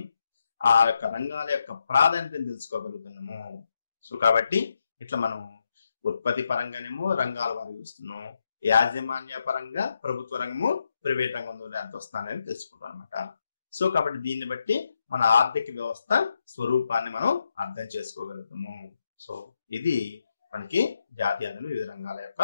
ఆ యొక్క రంగాల యొక్క ప్రాధాన్యతను తెలుసుకోగలుగుతున్నాము. సో కాబట్టి ఇట్లా మనం ఉత్పత్తి పరంగానేమో రంగాల వారు చూస్తున్నాం, యాజమాన్య పరంగా ప్రభుత్వ రంగము, ప్రైవేట్ రంగంలో ఎంత వస్తుందని తెలుసుకుంటాం అనమాట. సో కాబట్టి దీన్ని బట్టి మన ఆర్థిక వ్యవస్థ స్వరూపాన్ని మనం అర్థం చేసుకోగలుగుతాము. సో ఇది మనకి జాతీయ ఆదాయం వివిధ రంగాల యొక్క